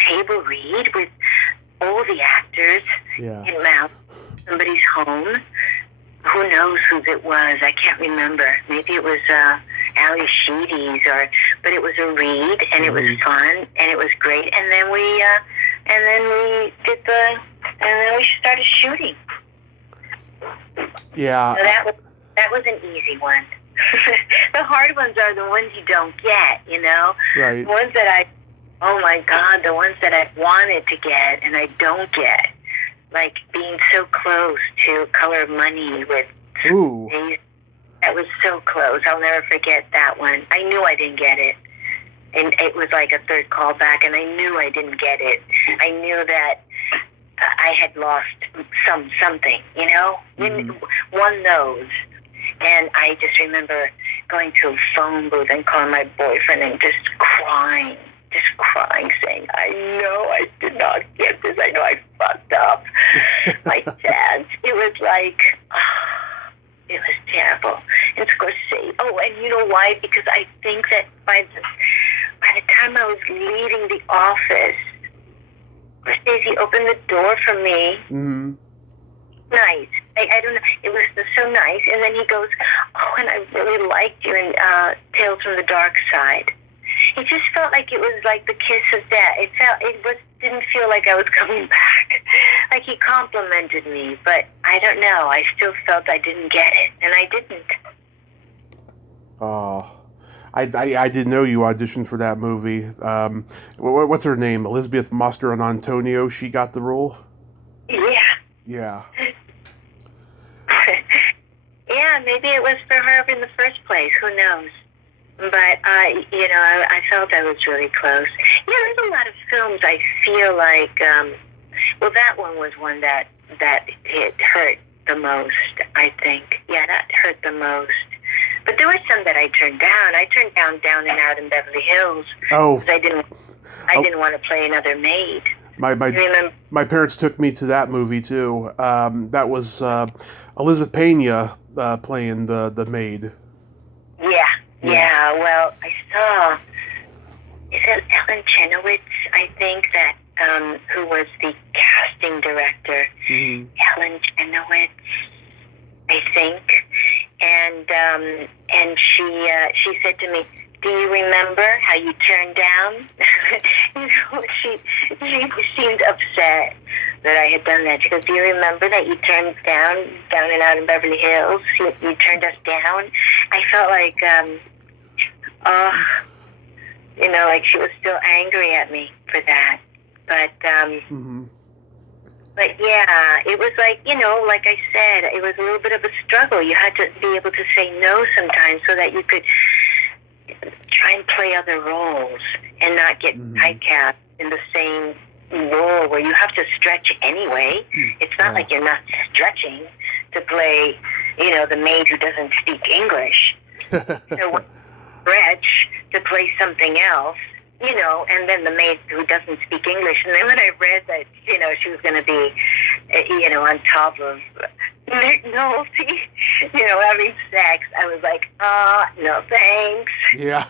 table read with all the actors in somebody's home. Who knows who it was? I can't remember. Maybe it was Ali Sheedy's or but it was a read, and it was fun, and it was great. And then we started shooting. Yeah. So that was an easy one. The hard ones are the ones you don't get, you know? Right. The ones that oh my God, the ones that I wanted to get and I don't get. Like being so close to Color of Money with Ooh. That was so close. I'll never forget that one. I knew I didn't get it. And it was like a third callback, and I knew I didn't get it. I knew that I had lost something, you know? One knows. And I just remember going to a phone booth and calling my boyfriend and just crying, saying, I know I did not get this. I know I fucked up. My dad, it was like, it was terrible. And Scorsese, and you know why? Because I think that by the time I was leaving the office, Scorsese opened the door for me. Mm-hmm. Nice. I don't know. It was so nice. And then he goes, and I really liked you in Tales from the Dark Side. It just felt like it was like the kiss of death. Didn't feel like I was coming back. Like he complimented me, but I don't know. I still felt I didn't get it, and I didn't. Oh, I didn't know you auditioned for that movie. What's her name? Elizabeth Moster and Antonio. She got the role. Yeah. Yeah. Yeah, maybe it was for her in the first place. Who knows? But I felt I was really close. Yeah, there's a lot of films I feel like. That one was one that it hurt the most. I think. Yeah, that hurt the most. But there were some that I turned down. I turned down and Out in Beverly Hills. Oh. Because I didn't want to play another Maid. My parents took me to that movie too. That was Elizabeth Pena playing the Maid. Yeah. Well, I saw. Is it Ellen Chenoweth? I think that who was the casting director. Mm-hmm. Ellen Chenoweth, I think, and she said to me, do you remember how you turned down? She seemed upset that I had done that. She goes, do you remember that you turned down and Out in Beverly Hills? You turned us down. I felt like, like she was still angry at me for that. But, But yeah, it was like, like I said, it was a little bit of a struggle. You had to be able to say no sometimes so that you could try and play other roles and not get typecast in the same role where you have to stretch anyway. It's not like you're not stretching to play, the maid who doesn't speak English. So stretch to play something else, and then the maid who doesn't speak English. And then when I read that, she was going to be, on top of Nick Nolte, having sex, I was like, no thanks. Yeah.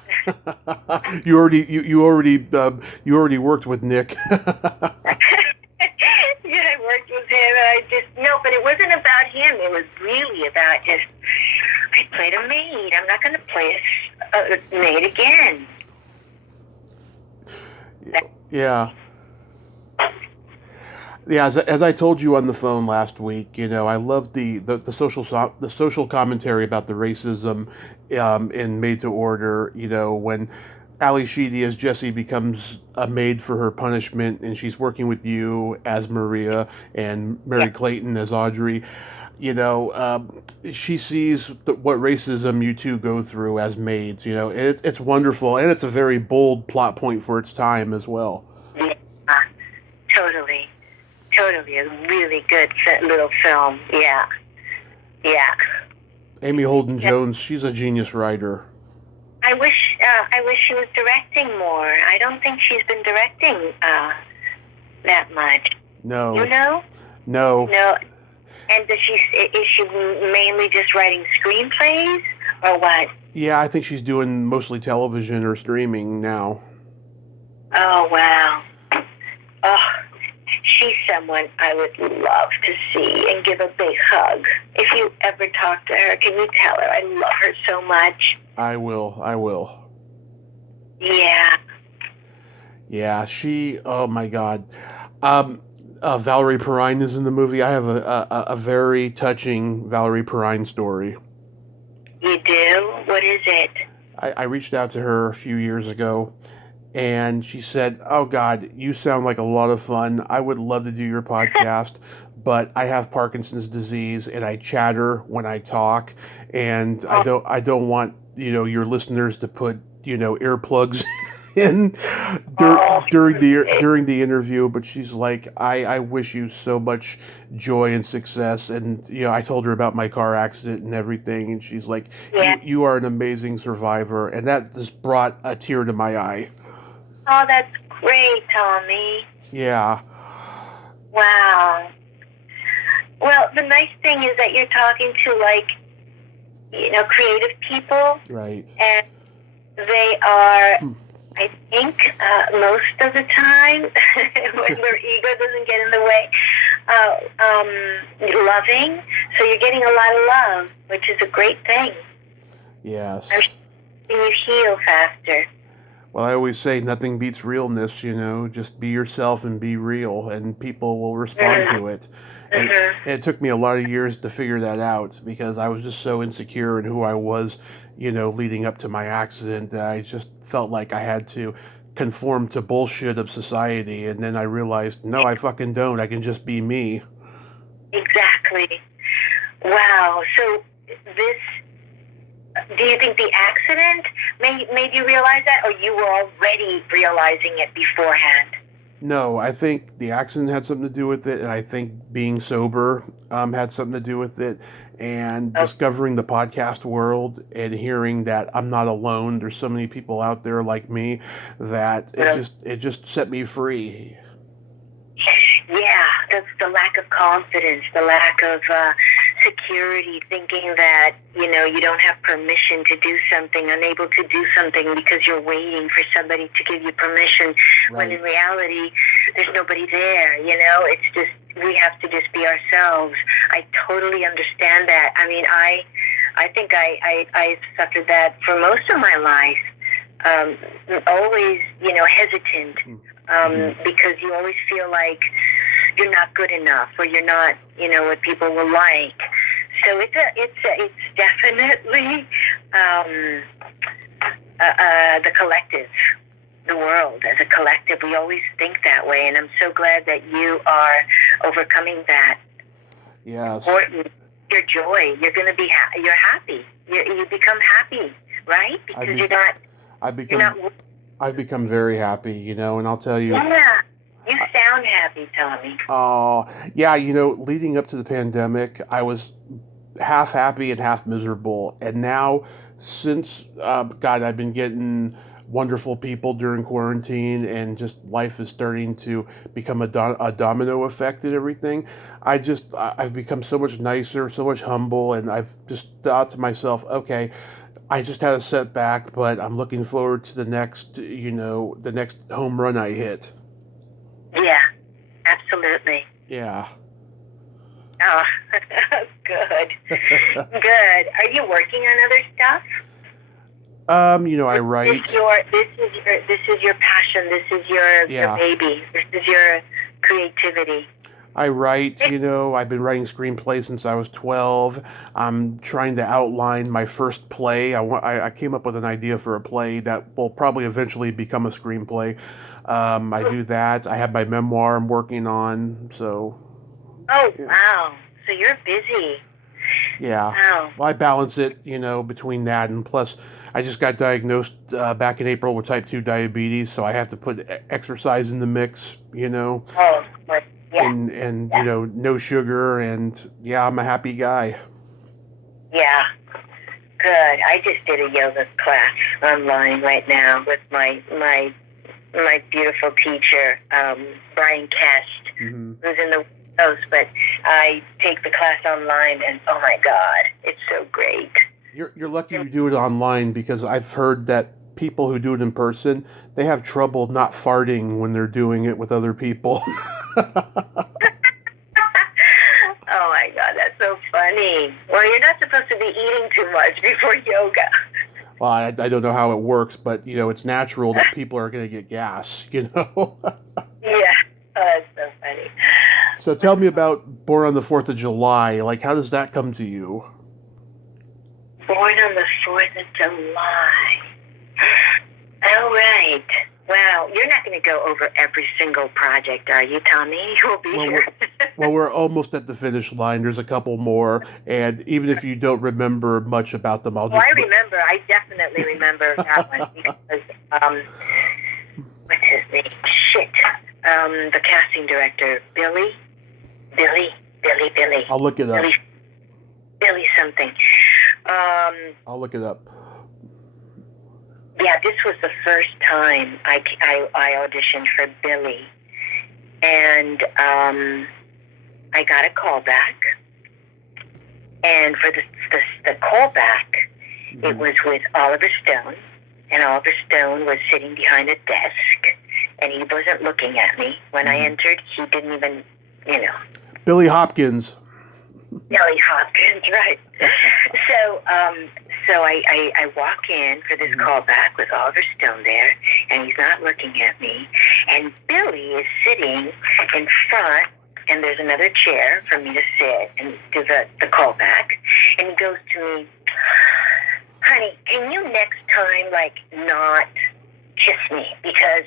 You already worked with Nick. Yeah, I worked with him, and but it wasn't about him. It was really about I played a maid. I'm not going to play a maid again. Yeah. Yeah, as I told you on the phone last week, I love the social commentary about the racism in Made to Order. When Ali Sheedy as Jessie becomes a maid for her punishment, and she's working with you as Maria and Mary Clayton as Audrey. She sees what racism you two go through as maids. It's wonderful, and it's a very bold plot point for its time as well. Yeah, totally, a really good little film. Yeah. Amy Holden Jones, she's a genius writer. I wish she was directing more. I don't think she's been directing that much. No. No. And is she mainly just writing screenplays or what? Yeah, I think she's doing mostly television or streaming now. Oh wow. Oh, she's someone I would love to see and give a big hug. If you ever talk to her, can you tell her I love her so much? I will. Yeah. Yeah, oh my God. Um, Valerie Perrine is in the movie. I have a very touching Valerie Perrine story. You do? What is it? I reached out to her a few years ago, and she said, "Oh God, you sound like a lot of fun. I would love to do your podcast, but I have Parkinson's disease and I chatter when I talk, and Oh, I don't want your listeners to put earplugs in oh, during the interview." But she's like, I wish you so much joy and success, and I told her about my car accident and everything, and she's like, yeah. you are an amazing survivor, and that just brought a tear to my eye. Oh, that's great, Tommy. Yeah, Wow. Well, the nice thing is that you're talking to, like, creative people, right. and they are, Hmm. I think, most of the time, when their ego doesn't get in the way, loving. So you're getting a lot of love, which is a great thing. Yes. I'm sure you heal faster. Well, I always say nothing beats realness, just be yourself and be real, and people will respond to it. And it took me a lot of years to figure that out because I was just so insecure in who I was, leading up to my accident that I just felt like I had to conform to bullshit of society. And then I realized, no, I fucking don't. I can just be me. Exactly. Wow. So this, do you think the accident made you realize that, or you were already realizing it beforehand? No, I think the accident had something to do with it, and I think being sober had something to do with it, and Oh, discovering the podcast world and hearing that I'm not alone. There's so many people out there like me that yeah. it just set me free. Yeah, that's the lack of confidence, the lack of security, thinking that, you don't have permission to do something, unable to do something because you're waiting for somebody to give you permission, when in Right. reality, there's nobody there, It's just, we have to just be ourselves. I totally understand that. I mean, I think I suffered that for most of my life. Always, hesitant, because you always feel like you're not good enough, or you're not, what people will like. So it's definitely the collective, the world as a collective. We always think that way, and I'm so glad that you are overcoming that. Yes. Important, your joy. You're going to be you're happy. You become happy, right? Because I've you're not. You're not. become very happy, and I'll tell you. Yeah, you sound happy, Tommy. Oh, yeah, leading up to the pandemic, I was half happy and half miserable. And now, since, God, I've been getting wonderful people during quarantine, and just life is starting to become a domino effect and everything. I've become so much nicer, so much humble, and I've just thought to myself, okay, I just had a setback, but I'm looking forward to the next home run I hit. Yeah, absolutely. Yeah. Oh, good. Good. Are you working on other stuff? I write. This is your passion. This is your baby. This is your creativity. I write, I've been writing screenplays since I was 12. I'm trying to outline my first play. I came up with an idea for a play that will probably eventually become a screenplay. I do that. I have my memoir I'm working on. So. Oh, Yeah. wow. So you're busy. Yeah. Wow. Well, I balance it, between that, and plus, I just got diagnosed back in April with type 2 diabetes, so I have to put exercise in the mix, Oh, but yeah. and no sugar, and yeah, I'm a happy guy. Yeah. Good. I just did a yoga class online right now with my beautiful teacher, Brian Kest, who's in the Coast, but I take the class online, and oh my God, it's so great. You're lucky you do it online, because I've heard that people who do it in person, they have trouble not farting when they're doing it with other people. Oh my God, that's so funny. Well, you're not supposed to be eating too much before yoga. Well, I don't know how it works, but it's natural that people are going to get gas. Yeah. Oh, that's so funny. So tell me about Born on the 4th of July. Like, how does that come to you? Born on the 4th of July. Oh, right. Wow. You're not going to go over every single project, are you, Tommy? You'll be here. We're almost at the finish line. There's a couple more, and even if you don't remember much about them, I'll just... Well, I remember. I definitely remember that one because, what's his name? Shit. The casting director, Billy. I'll look it up. Billy something. I'll look it up. Yeah, this was the first time I auditioned for Billy, and I got a call back. And for the callback, it was with Oliver Stone, and Oliver Stone was sitting behind a desk, and he wasn't looking at me when I entered. He didn't even, Billy Hopkins. Billy Hopkins, right? So I walk in for this callback with Oliver Stone there, and he's not looking at me. And Billy is sitting in front, and there's another chair for me to sit and do the callback. And he goes to me, honey, can you next time, not kiss me? Because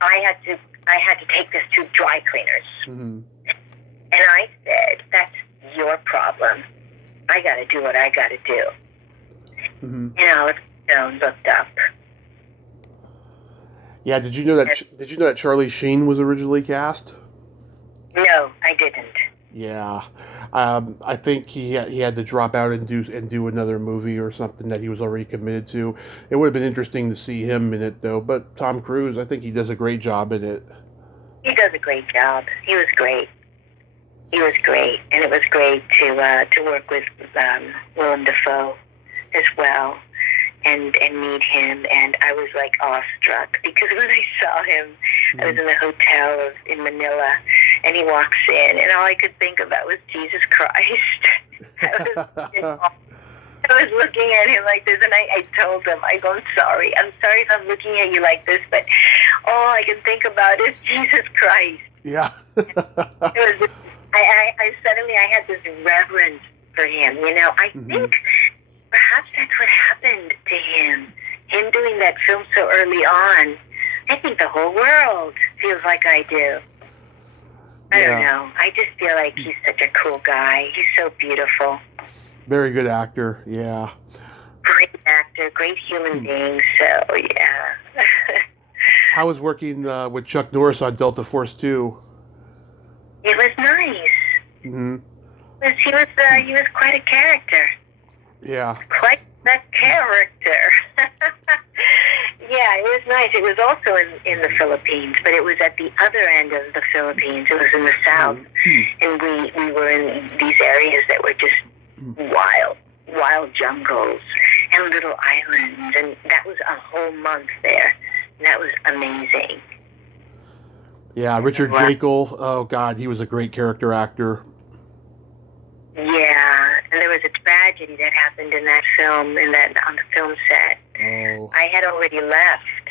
I had to take this to dry cleaners. Mm-hmm. And I said, that's your problem. I got to do what I got to do. Mm-hmm. And Oliver Stone looked up. Yeah, did you know that Charlie Sheen was originally cast? No, I didn't. Yeah, I think he had to drop out and do another movie or something that he was already committed to. It would have been interesting to see him in it though. But Tom Cruise, I think he does a great job in it. He does a great job. He was great. He was great, and it was great to work with Willem Dafoe as well, and meet him. And I was awestruck because when I saw him, I was in a hotel in Manila, and he walks in, and all I could think about was Jesus Christ. I was looking at him like this, and I told him, I'm sorry if I'm looking at you like this, but all I can think about is Jesus Christ. Yeah. It was. I suddenly had this reverence for him. I think perhaps that's what happened to him. Him doing that film so early on. I think the whole world feels like I do. I don't know. I just feel like he's such a cool guy. He's so beautiful. Very good actor. Yeah. Great actor. Great human being. So yeah. How was working with Chuck Norris on Delta Force 2? It was nice. Mm-hmm. He was quite a character. Yeah. Quite that character. Yeah, it was nice. It was also in the Philippines, but it was at the other end of the Philippines. It was in the south, and we were in these areas that were just wild jungles and little islands, and that was a whole month there. And that was amazing. Yeah, Richard Jekyll. Oh God, he was a great character actor. Yeah, and there was a tragedy that happened in that film, on the film set. Oh. I had already left,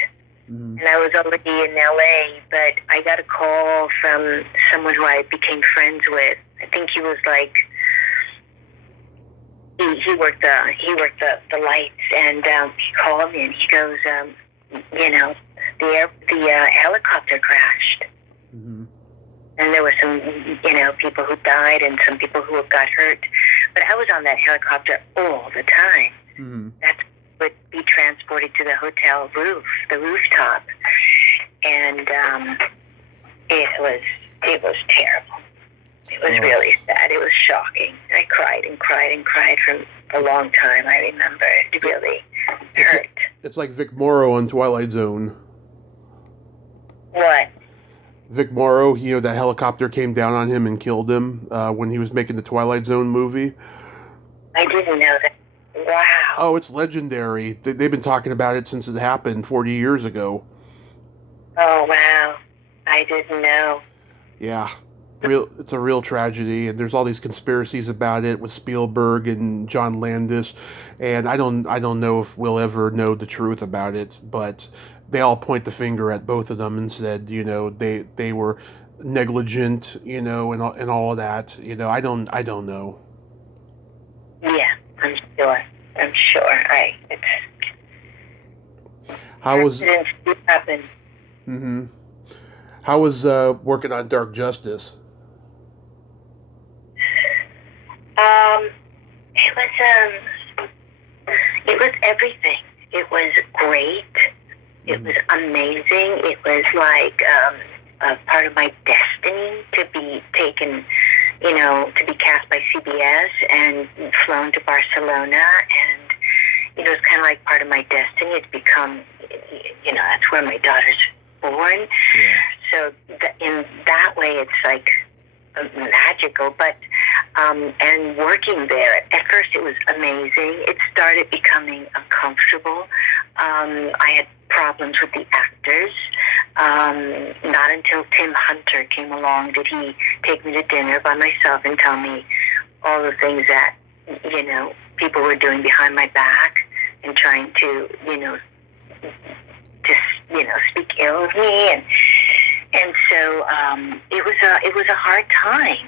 and I was already in LA, but I got a call from someone who I became friends with. I think he was he worked the lights, and he called me and he goes, the helicopter crashed. Mm-hmm. And there were some, people who died and some people who got hurt. But I was on that helicopter all the time. Mm-hmm. That would be transported to the hotel roof, the rooftop. And it was terrible. It was really sad. It was shocking. I cried and cried and cried for a long time. I remember it really hurt. It's like Vic Morrow on Twilight Zone. What? Vic Morrow, that helicopter came down on him and killed him when he was making the Twilight Zone movie. I didn't know that. Wow. Oh, it's legendary. They've been talking about it since it happened 40 years ago. Oh, wow. I didn't know. Yeah. it's a real tragedy, and there's all these conspiracies about it with Spielberg and John Landis, and I don't know if we'll ever know the truth about it, but they all point the finger at both of them and said, they were negligent, and all of that. I don't know. Yeah, I'm sure. I'm sure. It's How was accidents do happen. hmm how was working on Dark Justice? Um, it was everything. It was great. It was amazing. It was like a part of my destiny to be taken, to be cast by CBS and flown to Barcelona. And, it's kind of like part of my destiny. It's become, that's where my daughter's born. Yeah. So in that way, it's like magical. But and working there, at first it was amazing. It started becoming uncomfortable. I had problems with the actors. Not until Tim Hunter came along did he take me to dinner by myself and tell me all the things that, people were doing behind my back and trying to, speak ill of me. And so it was a hard time.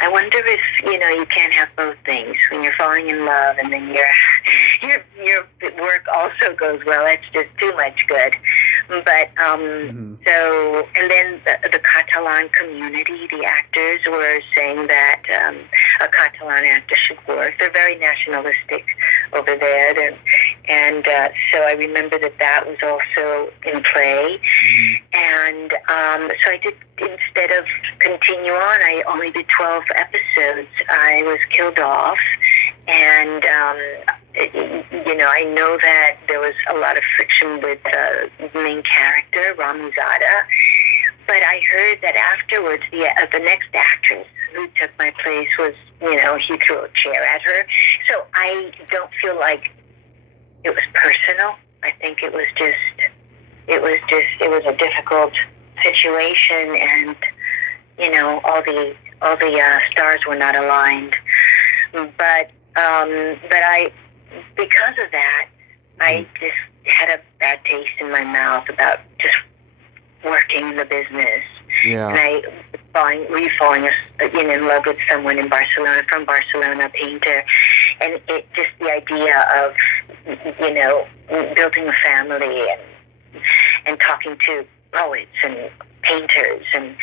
I wonder if you can't have both things when you're falling in love, and then your work also goes well. It's just too much good. But so, and then the Catalan community, the actors were saying that a Catalan actor should work. They're very nationalistic over there, and so I remember that was also in play. And so I did, instead of continue on, I only did 12 episodes. I was killed off, and I know that there was a lot of friction with the main character, Rami Zada, but I heard that afterwards the next actress who took my place was, he threw a chair at her. So I don't feel like it was personal. I think it was a difficult situation, and all the stars were not aligned. But I, because of that, I just had a bad taste in my mouth about just working in the business. Yeah. And I was falling in love with someone in Barcelona, from Barcelona, a painter, and it just the idea of building a family and talking to poets and painters and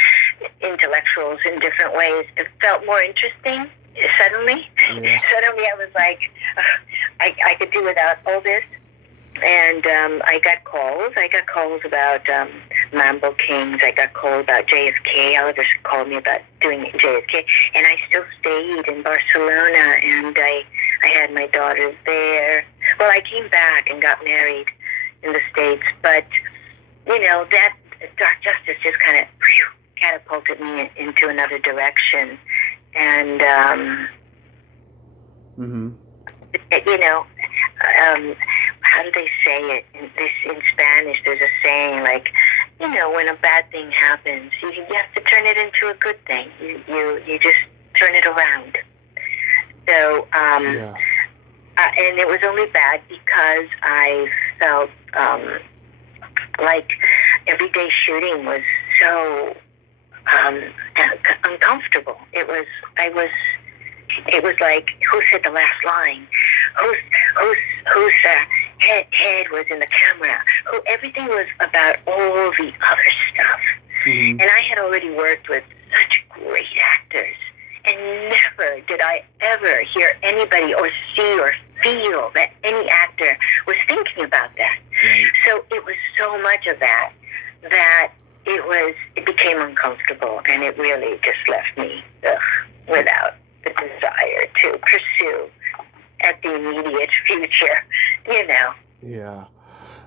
intellectuals in different ways, it felt more interesting. Suddenly, I was like, I could do without all this. And I got calls. I got calls about Mambo Kings. I got calls about JFK. Oliver called me about doing JFK. And I still stayed in Barcelona, and I had my daughters there. Well, I came back and got married in the States. But, that Dark Justice just kind of catapulted me into another direction. And, how do they say it? In Spanish, there's a saying like, when a bad thing happens, you have to turn it into a good thing. You just turn it around. So, and it was only bad because I felt like everyday shooting was so uncomfortable. It was like, who said the last line? Whose head was in the camera? Everything was about all the other stuff. And I had already worked with such great actors, and never did I ever hear anybody or see or feel that any actor was thinking about that. Right. So it was so much of that it became uncomfortable, and it really just left me without the desire to pursue at the immediate future, Yeah.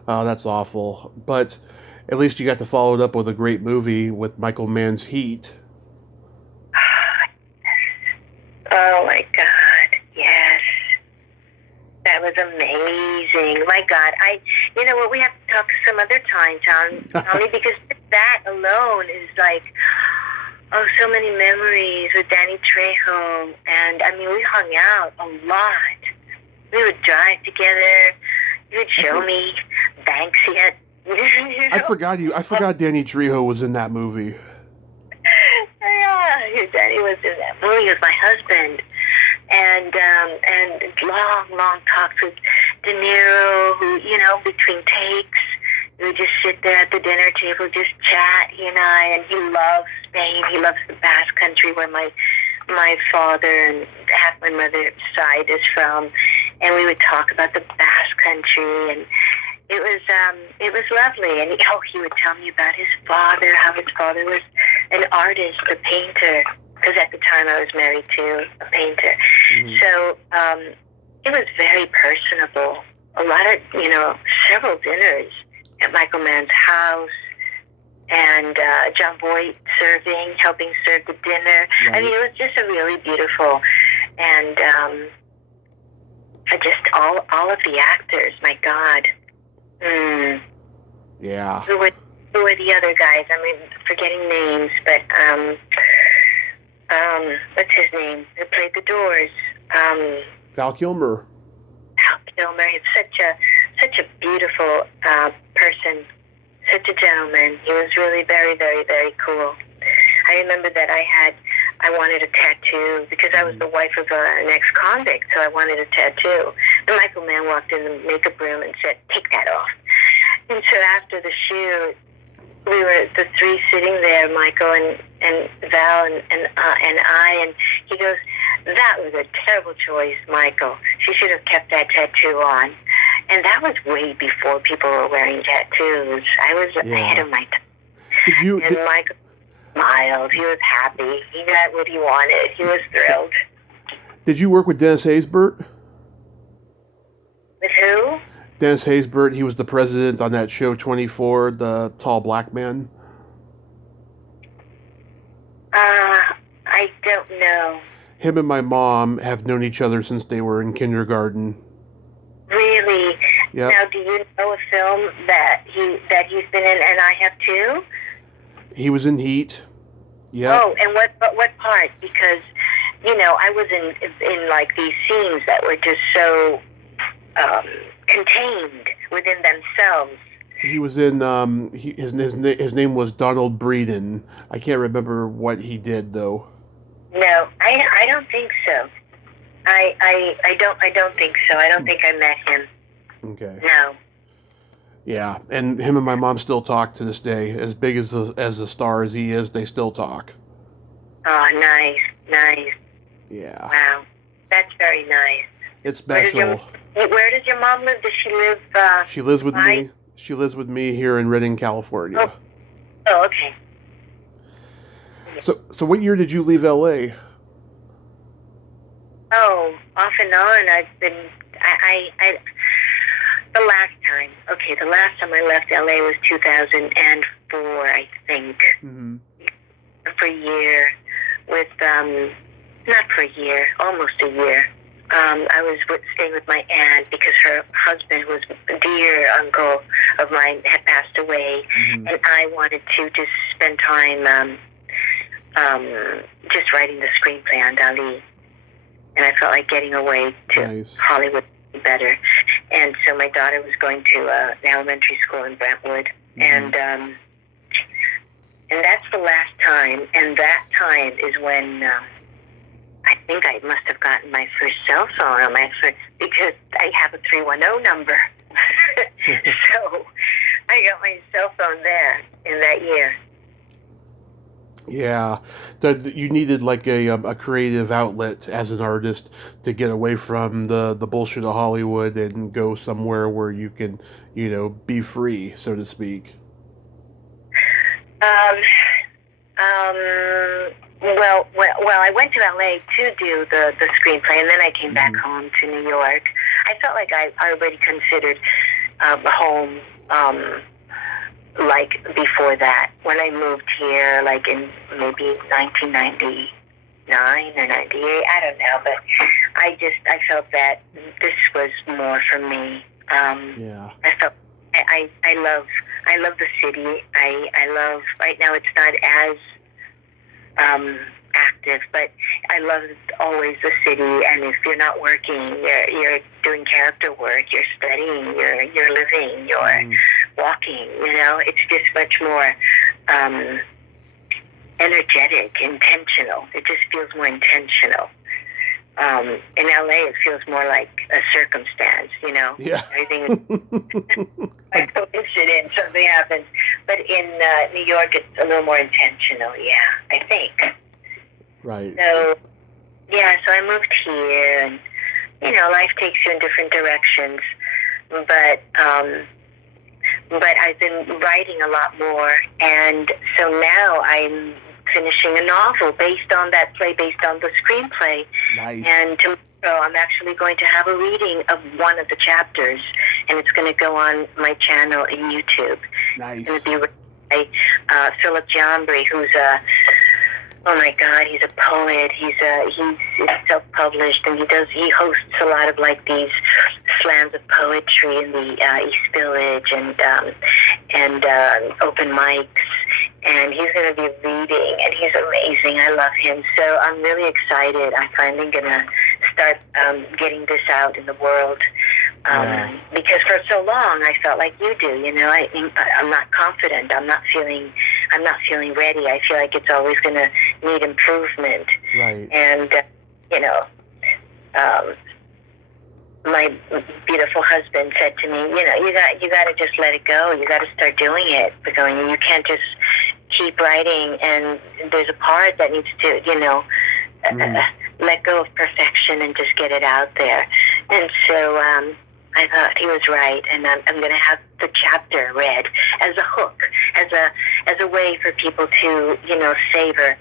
Oh, that's awful. But at least you got to follow it up with a great movie with Michael Mann's Heat. Oh, my God. Yes. That was amazing. My God. You know what, we have to talk some other time, Tommy, because that alone is like, Oh, so many memories with Danny Trejo. And, I mean, we hung out a lot. We would drive together. You would show me banks he had. I forgot Danny Trejo was in that movie. Yeah, Danny was in that movie. He was my husband. And long talks with De Niro, who, between takes, we would just sit there at the dinner table, just chat, he and I, and he loves Spain. He loves the Basque Country where my father and half my mother's side is from, and we would talk about the Basque Country, and it was lovely. And he would tell me about his father, how his father was an artist, a painter, because at the time I was married to a painter. Mm-hmm. So it was very personable. A lot of, several dinners at Michael Mann's house, and John Voight helping serve the dinner. Right. I mean, it was just a really beautiful, and just all of the actors. My God. Yeah. Who were the other guys? I mean, forgetting names, but what's his name? Who played the Doors? Val Kilmer. Val Kilmer. He's such a beautiful person, such a gentleman. He was really very, very, very cool. I remember that I wanted a tattoo because I was the wife of an ex-convict, so I wanted a tattoo. And Michael Mann walked in the makeup room and said, "Take that off." And so after the shoot, we were the three sitting there, Michael and Val and I, and he goes, "That was a terrible choice, Michael. She should have kept that tattoo on." And that was way before people were wearing tattoos. I was ahead of my time. Michael smiled. He was happy. He got what he wanted. He was thrilled. Did you work with Dennis Haysbert? With who? Dennis Haysbert. He was the president on that show 24, the tall black man. I don't know. Him and my mom have known each other since they were in kindergarten. Really? Yep. Now, do you know a film that he's been in, and I have too? He was in Heat. Yeah. Oh, and what part? Because I was in like these scenes that were just so contained within themselves. He was in his name was Donald Breeden. I can't remember what he did though. No, I don't think so. I don't think so. I don't think I met him. Okay. No. Yeah, and him and my mom still talk to this day. As big as a star as he is, they still talk. Oh, nice. Yeah. Wow, that's very nice. It's special. Where does your mom live? Does she live? She lives with me. She lives with me here in Redding, California. Oh, okay. So what year did you leave LA? Oh, off and on. I've been. The last time I left LA was 2004, I think. Mm-hmm. For a year, not for a year, almost a year. I was staying with my aunt because her husband, who was a dear uncle of mine, had passed away, and I wanted to just spend time just writing the screenplay on Dali, and I felt like getting away to Hollywood better. And so my daughter was going to an elementary school in Brentwood, and that's the last time. And that time is when I think I must have gotten my first cell phone because I have a 310 number. So I got my cell phone there in that year. Yeah, you needed like a creative outlet as an artist to get away from the bullshit of Hollywood and go somewhere where you can, be free, so to speak. Well, I went to LA to do the screenplay, and then I came back home to New York. I felt like I already considered home. Like before that, when I moved here, like in maybe 1999 or 98, I don't know, but I felt that this was more for me. Yeah. I love the city. I love, right now it's not active, but I love always the city. And if you're not working, you're doing character work, you're studying, you're living, you're walking. It's just much more energetic, intentional. It just feels more intentional. In LA, it feels more like a circumstance, Yeah. Everything is a coincidence, something happens. But in New York, it's a little more intentional, I think. Right. So I moved here, and, life takes you in different directions. But I've been writing a lot more, and so now I'm finishing a novel based on that play, based on the screenplay. Nice. And tomorrow I'm actually going to have a reading of one of the chapters, and it's going to go on my channel in YouTube. Nice. It's going to be with Philip Jambry, who's oh my God, he's a poet. He's self-published, and he hosts a lot of like these slams of poetry in the East Village and open mics. And he's going to be reading, and he's amazing. I love him. So I'm really excited. I'm finally going to start getting this out in the world. Because for so long I felt like you do. I'm not confident. I'm not feeling ready. I feel like it's always going to need improvement. Right. And my beautiful husband said to me, you got to just let it go. You got to start doing it. Begonya, you can't just keep writing, and there's a part that needs to, let go of perfection and just get it out there. And so I thought he was right, and I'm going to have the chapter read as a hook, as a way for people to, savor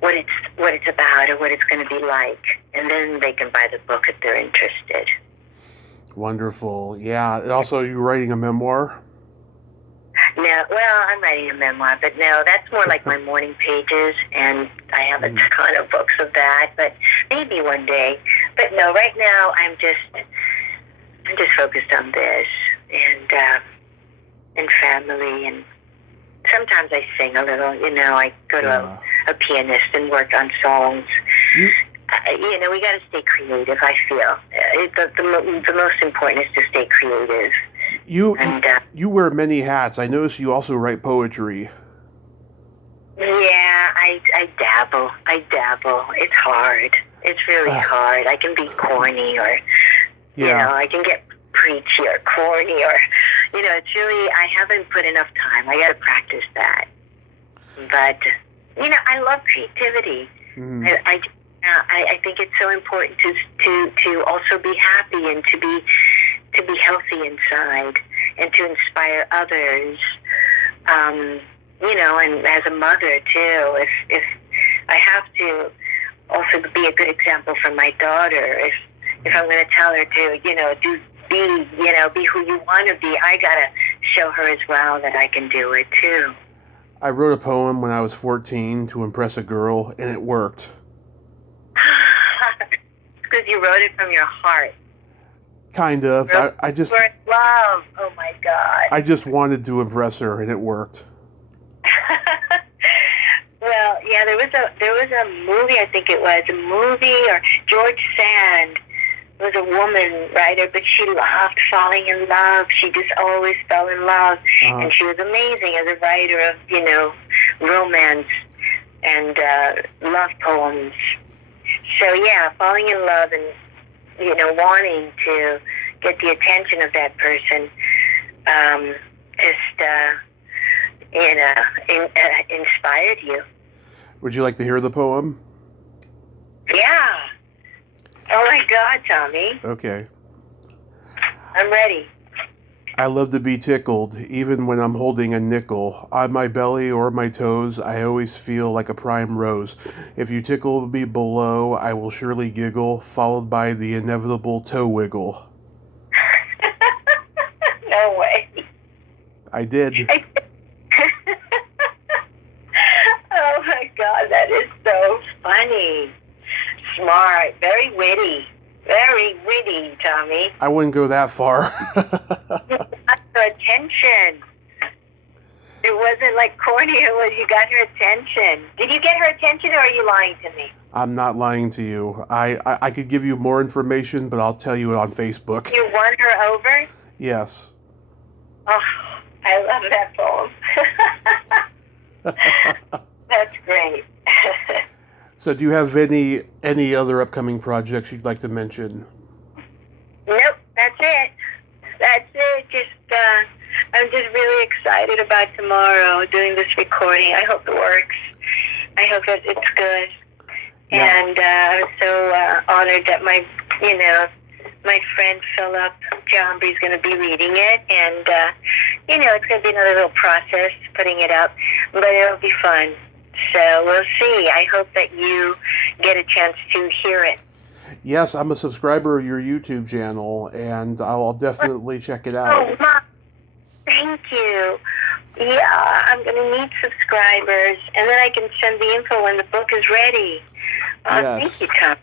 what it's about or what it's going to be like, and then they can buy the book if they're interested. Wonderful. Yeah. Also, you're writing a memoir? No, well, I'm writing a memoir, but no, that's more like my morning pages, and I have a ton of books of that, but maybe one day. But no, right now I'm just focused on this and family, and sometimes I sing a little. I go to a pianist and work on songs. We got to stay creative. I feel the most important is to stay creative. You wear many hats. I notice you also write poetry. Yeah, I dabble. It's hard. It's really hard. I can be corny, or I can get preachy or corny, or it's really, I haven't put enough time. I got to practice that. But I love creativity. I think it's so important to also be happy and to be healthy inside and to inspire others. And as a mother too, if I have to also be a good example for my daughter, if I'm going to tell her to, be who you want to be, I got to show her as well that I can do it too. I wrote a poem when I was 14 to impress a girl, and it worked. Because you wrote it from your heart. Kind of. I just... We're in love. Oh, my God. I just wanted to impress her, and it worked. Well, yeah, there was a movie, I think it was, or George Sand was a woman writer, but she loved falling in love. She just always fell in love. And she was amazing as a writer of, romance and love poems. So, yeah, falling in love and, wanting to get the attention of that person inspired you. Would you like to hear the poem? Yeah. Oh, my God, Tommy. Okay. I'm ready. I love to be tickled, even when I'm holding a nickel. On my belly or my toes, I always feel like a prime rose. If you tickle me below, I will surely giggle, followed by the inevitable toe wiggle. No way. I did. Oh, my God, that is so funny. Smart. Very witty. Very witty, Tommy. I wouldn't go that far. That's your attention. It wasn't like corny. It was you got her attention. Did you get her attention, or are you lying to me? I'm not lying to you. I could give you more information, but I'll tell you it on Facebook. You won her over? Yes. Oh, I love that poem. That's great. So do you have any other upcoming projects you'd like to mention? Nope, that's it. That's it. I'm just really excited about tomorrow doing this recording. I hope it works. I hope that it's good. Yeah. And I'm so honored that my friend Philip Jomby is going to be reading it. And, it's going to be another little process putting it up. But it'll be fun. So we'll see. I hope that you get a chance to hear it. Yes, I'm a subscriber of your YouTube channel, and I'll definitely check it out. Oh, Mom, thank you. Yeah, I'm going to need subscribers, and then I can send the info when the book is ready. Yes. Thank you, Tom.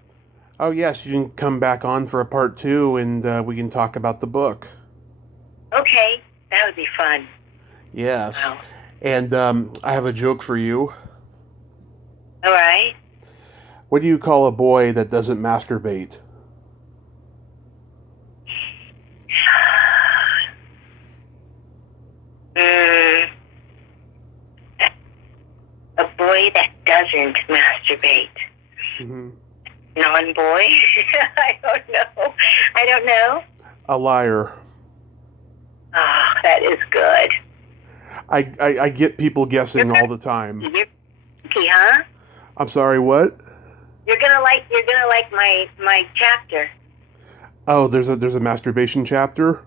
Oh, yes, you can come back on for a part 2, and we can talk about the book. Okay, that would be fun. Yes. Wow. And I have a joke for you. All right. What do you call a boy that doesn't masturbate? A boy that doesn't masturbate. Mm-hmm. Non-boy? I don't know. A liar. Oh, that is good. I get people guessing all the time. You're funky, huh? I'm sorry, what? You're gonna like my chapter. Oh, there's a masturbation chapter?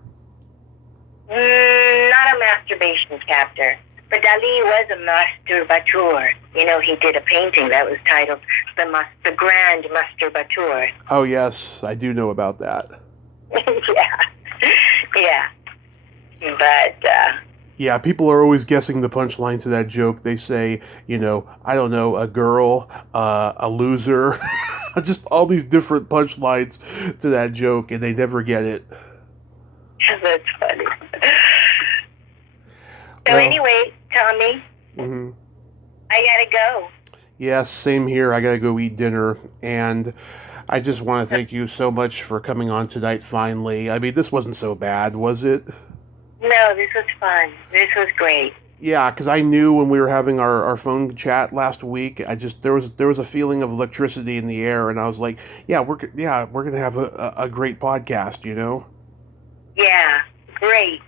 Not a masturbation chapter. But Dali was a masturbateur. He did a painting that was titled The Grand Masturbateur. Oh, yes, I do know about that. Yeah. But, yeah, people are always guessing the punchline to that joke. They say, I don't know, a girl, a loser, just all these different punchlines to that joke, and they never get it. That's funny. So Well, anyway, Tommy, mm-hmm. I gotta go. Yes, same here. I gotta go eat dinner, and I just want to thank you so much for coming on tonight finally. I mean, this wasn't so bad, was it? No, this was fun. This was great. Yeah, because I knew when we were having our phone chat last week, there was a feeling of electricity in the air, and I was like, we're gonna have a great podcast, Yeah, great,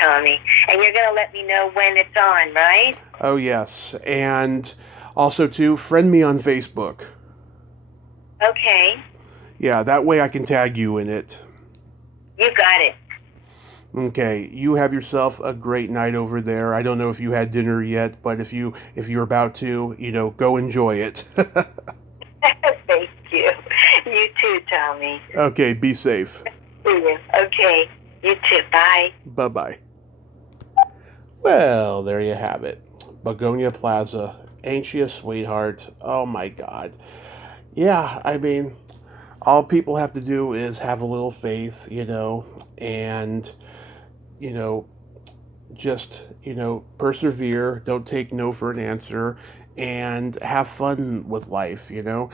Tommy. And you're gonna let me know when it's on, right? Oh yes, and also too, friend me on Facebook. Okay. Yeah, that way I can tag you in it. You got it. Okay, you have yourself a great night over there. I don't know if you had dinner yet, but if you're about to, go enjoy it. Thank you. You too, Tommy. Okay, be safe. See you. Okay. You too. Bye. Bye-bye. Well, there you have it. Begonya Plaza. Ain't she a sweetheart? Oh my God. Yeah, I mean, all people have to do is have a little faith, and, just, persevere, don't take no for an answer, and have fun with life, and,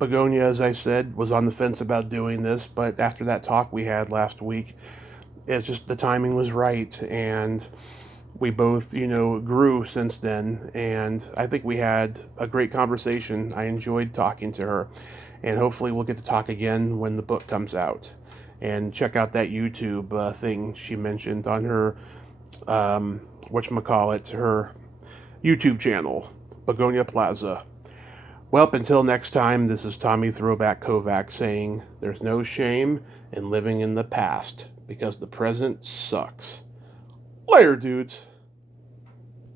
Begonya, as I said, was on the fence about doing this, but after that talk we had last week, it's just the timing was right, and we both, grew since then, and I think we had a great conversation. I enjoyed talking to her, and hopefully we'll get to talk again when the book comes out. And check out that YouTube thing she mentioned on her, her YouTube channel, Begonya Plaza. Well, until next time, this is Tommy Throwback Kovac saying, there's no shame in living in the past, because the present sucks. Later, dudes.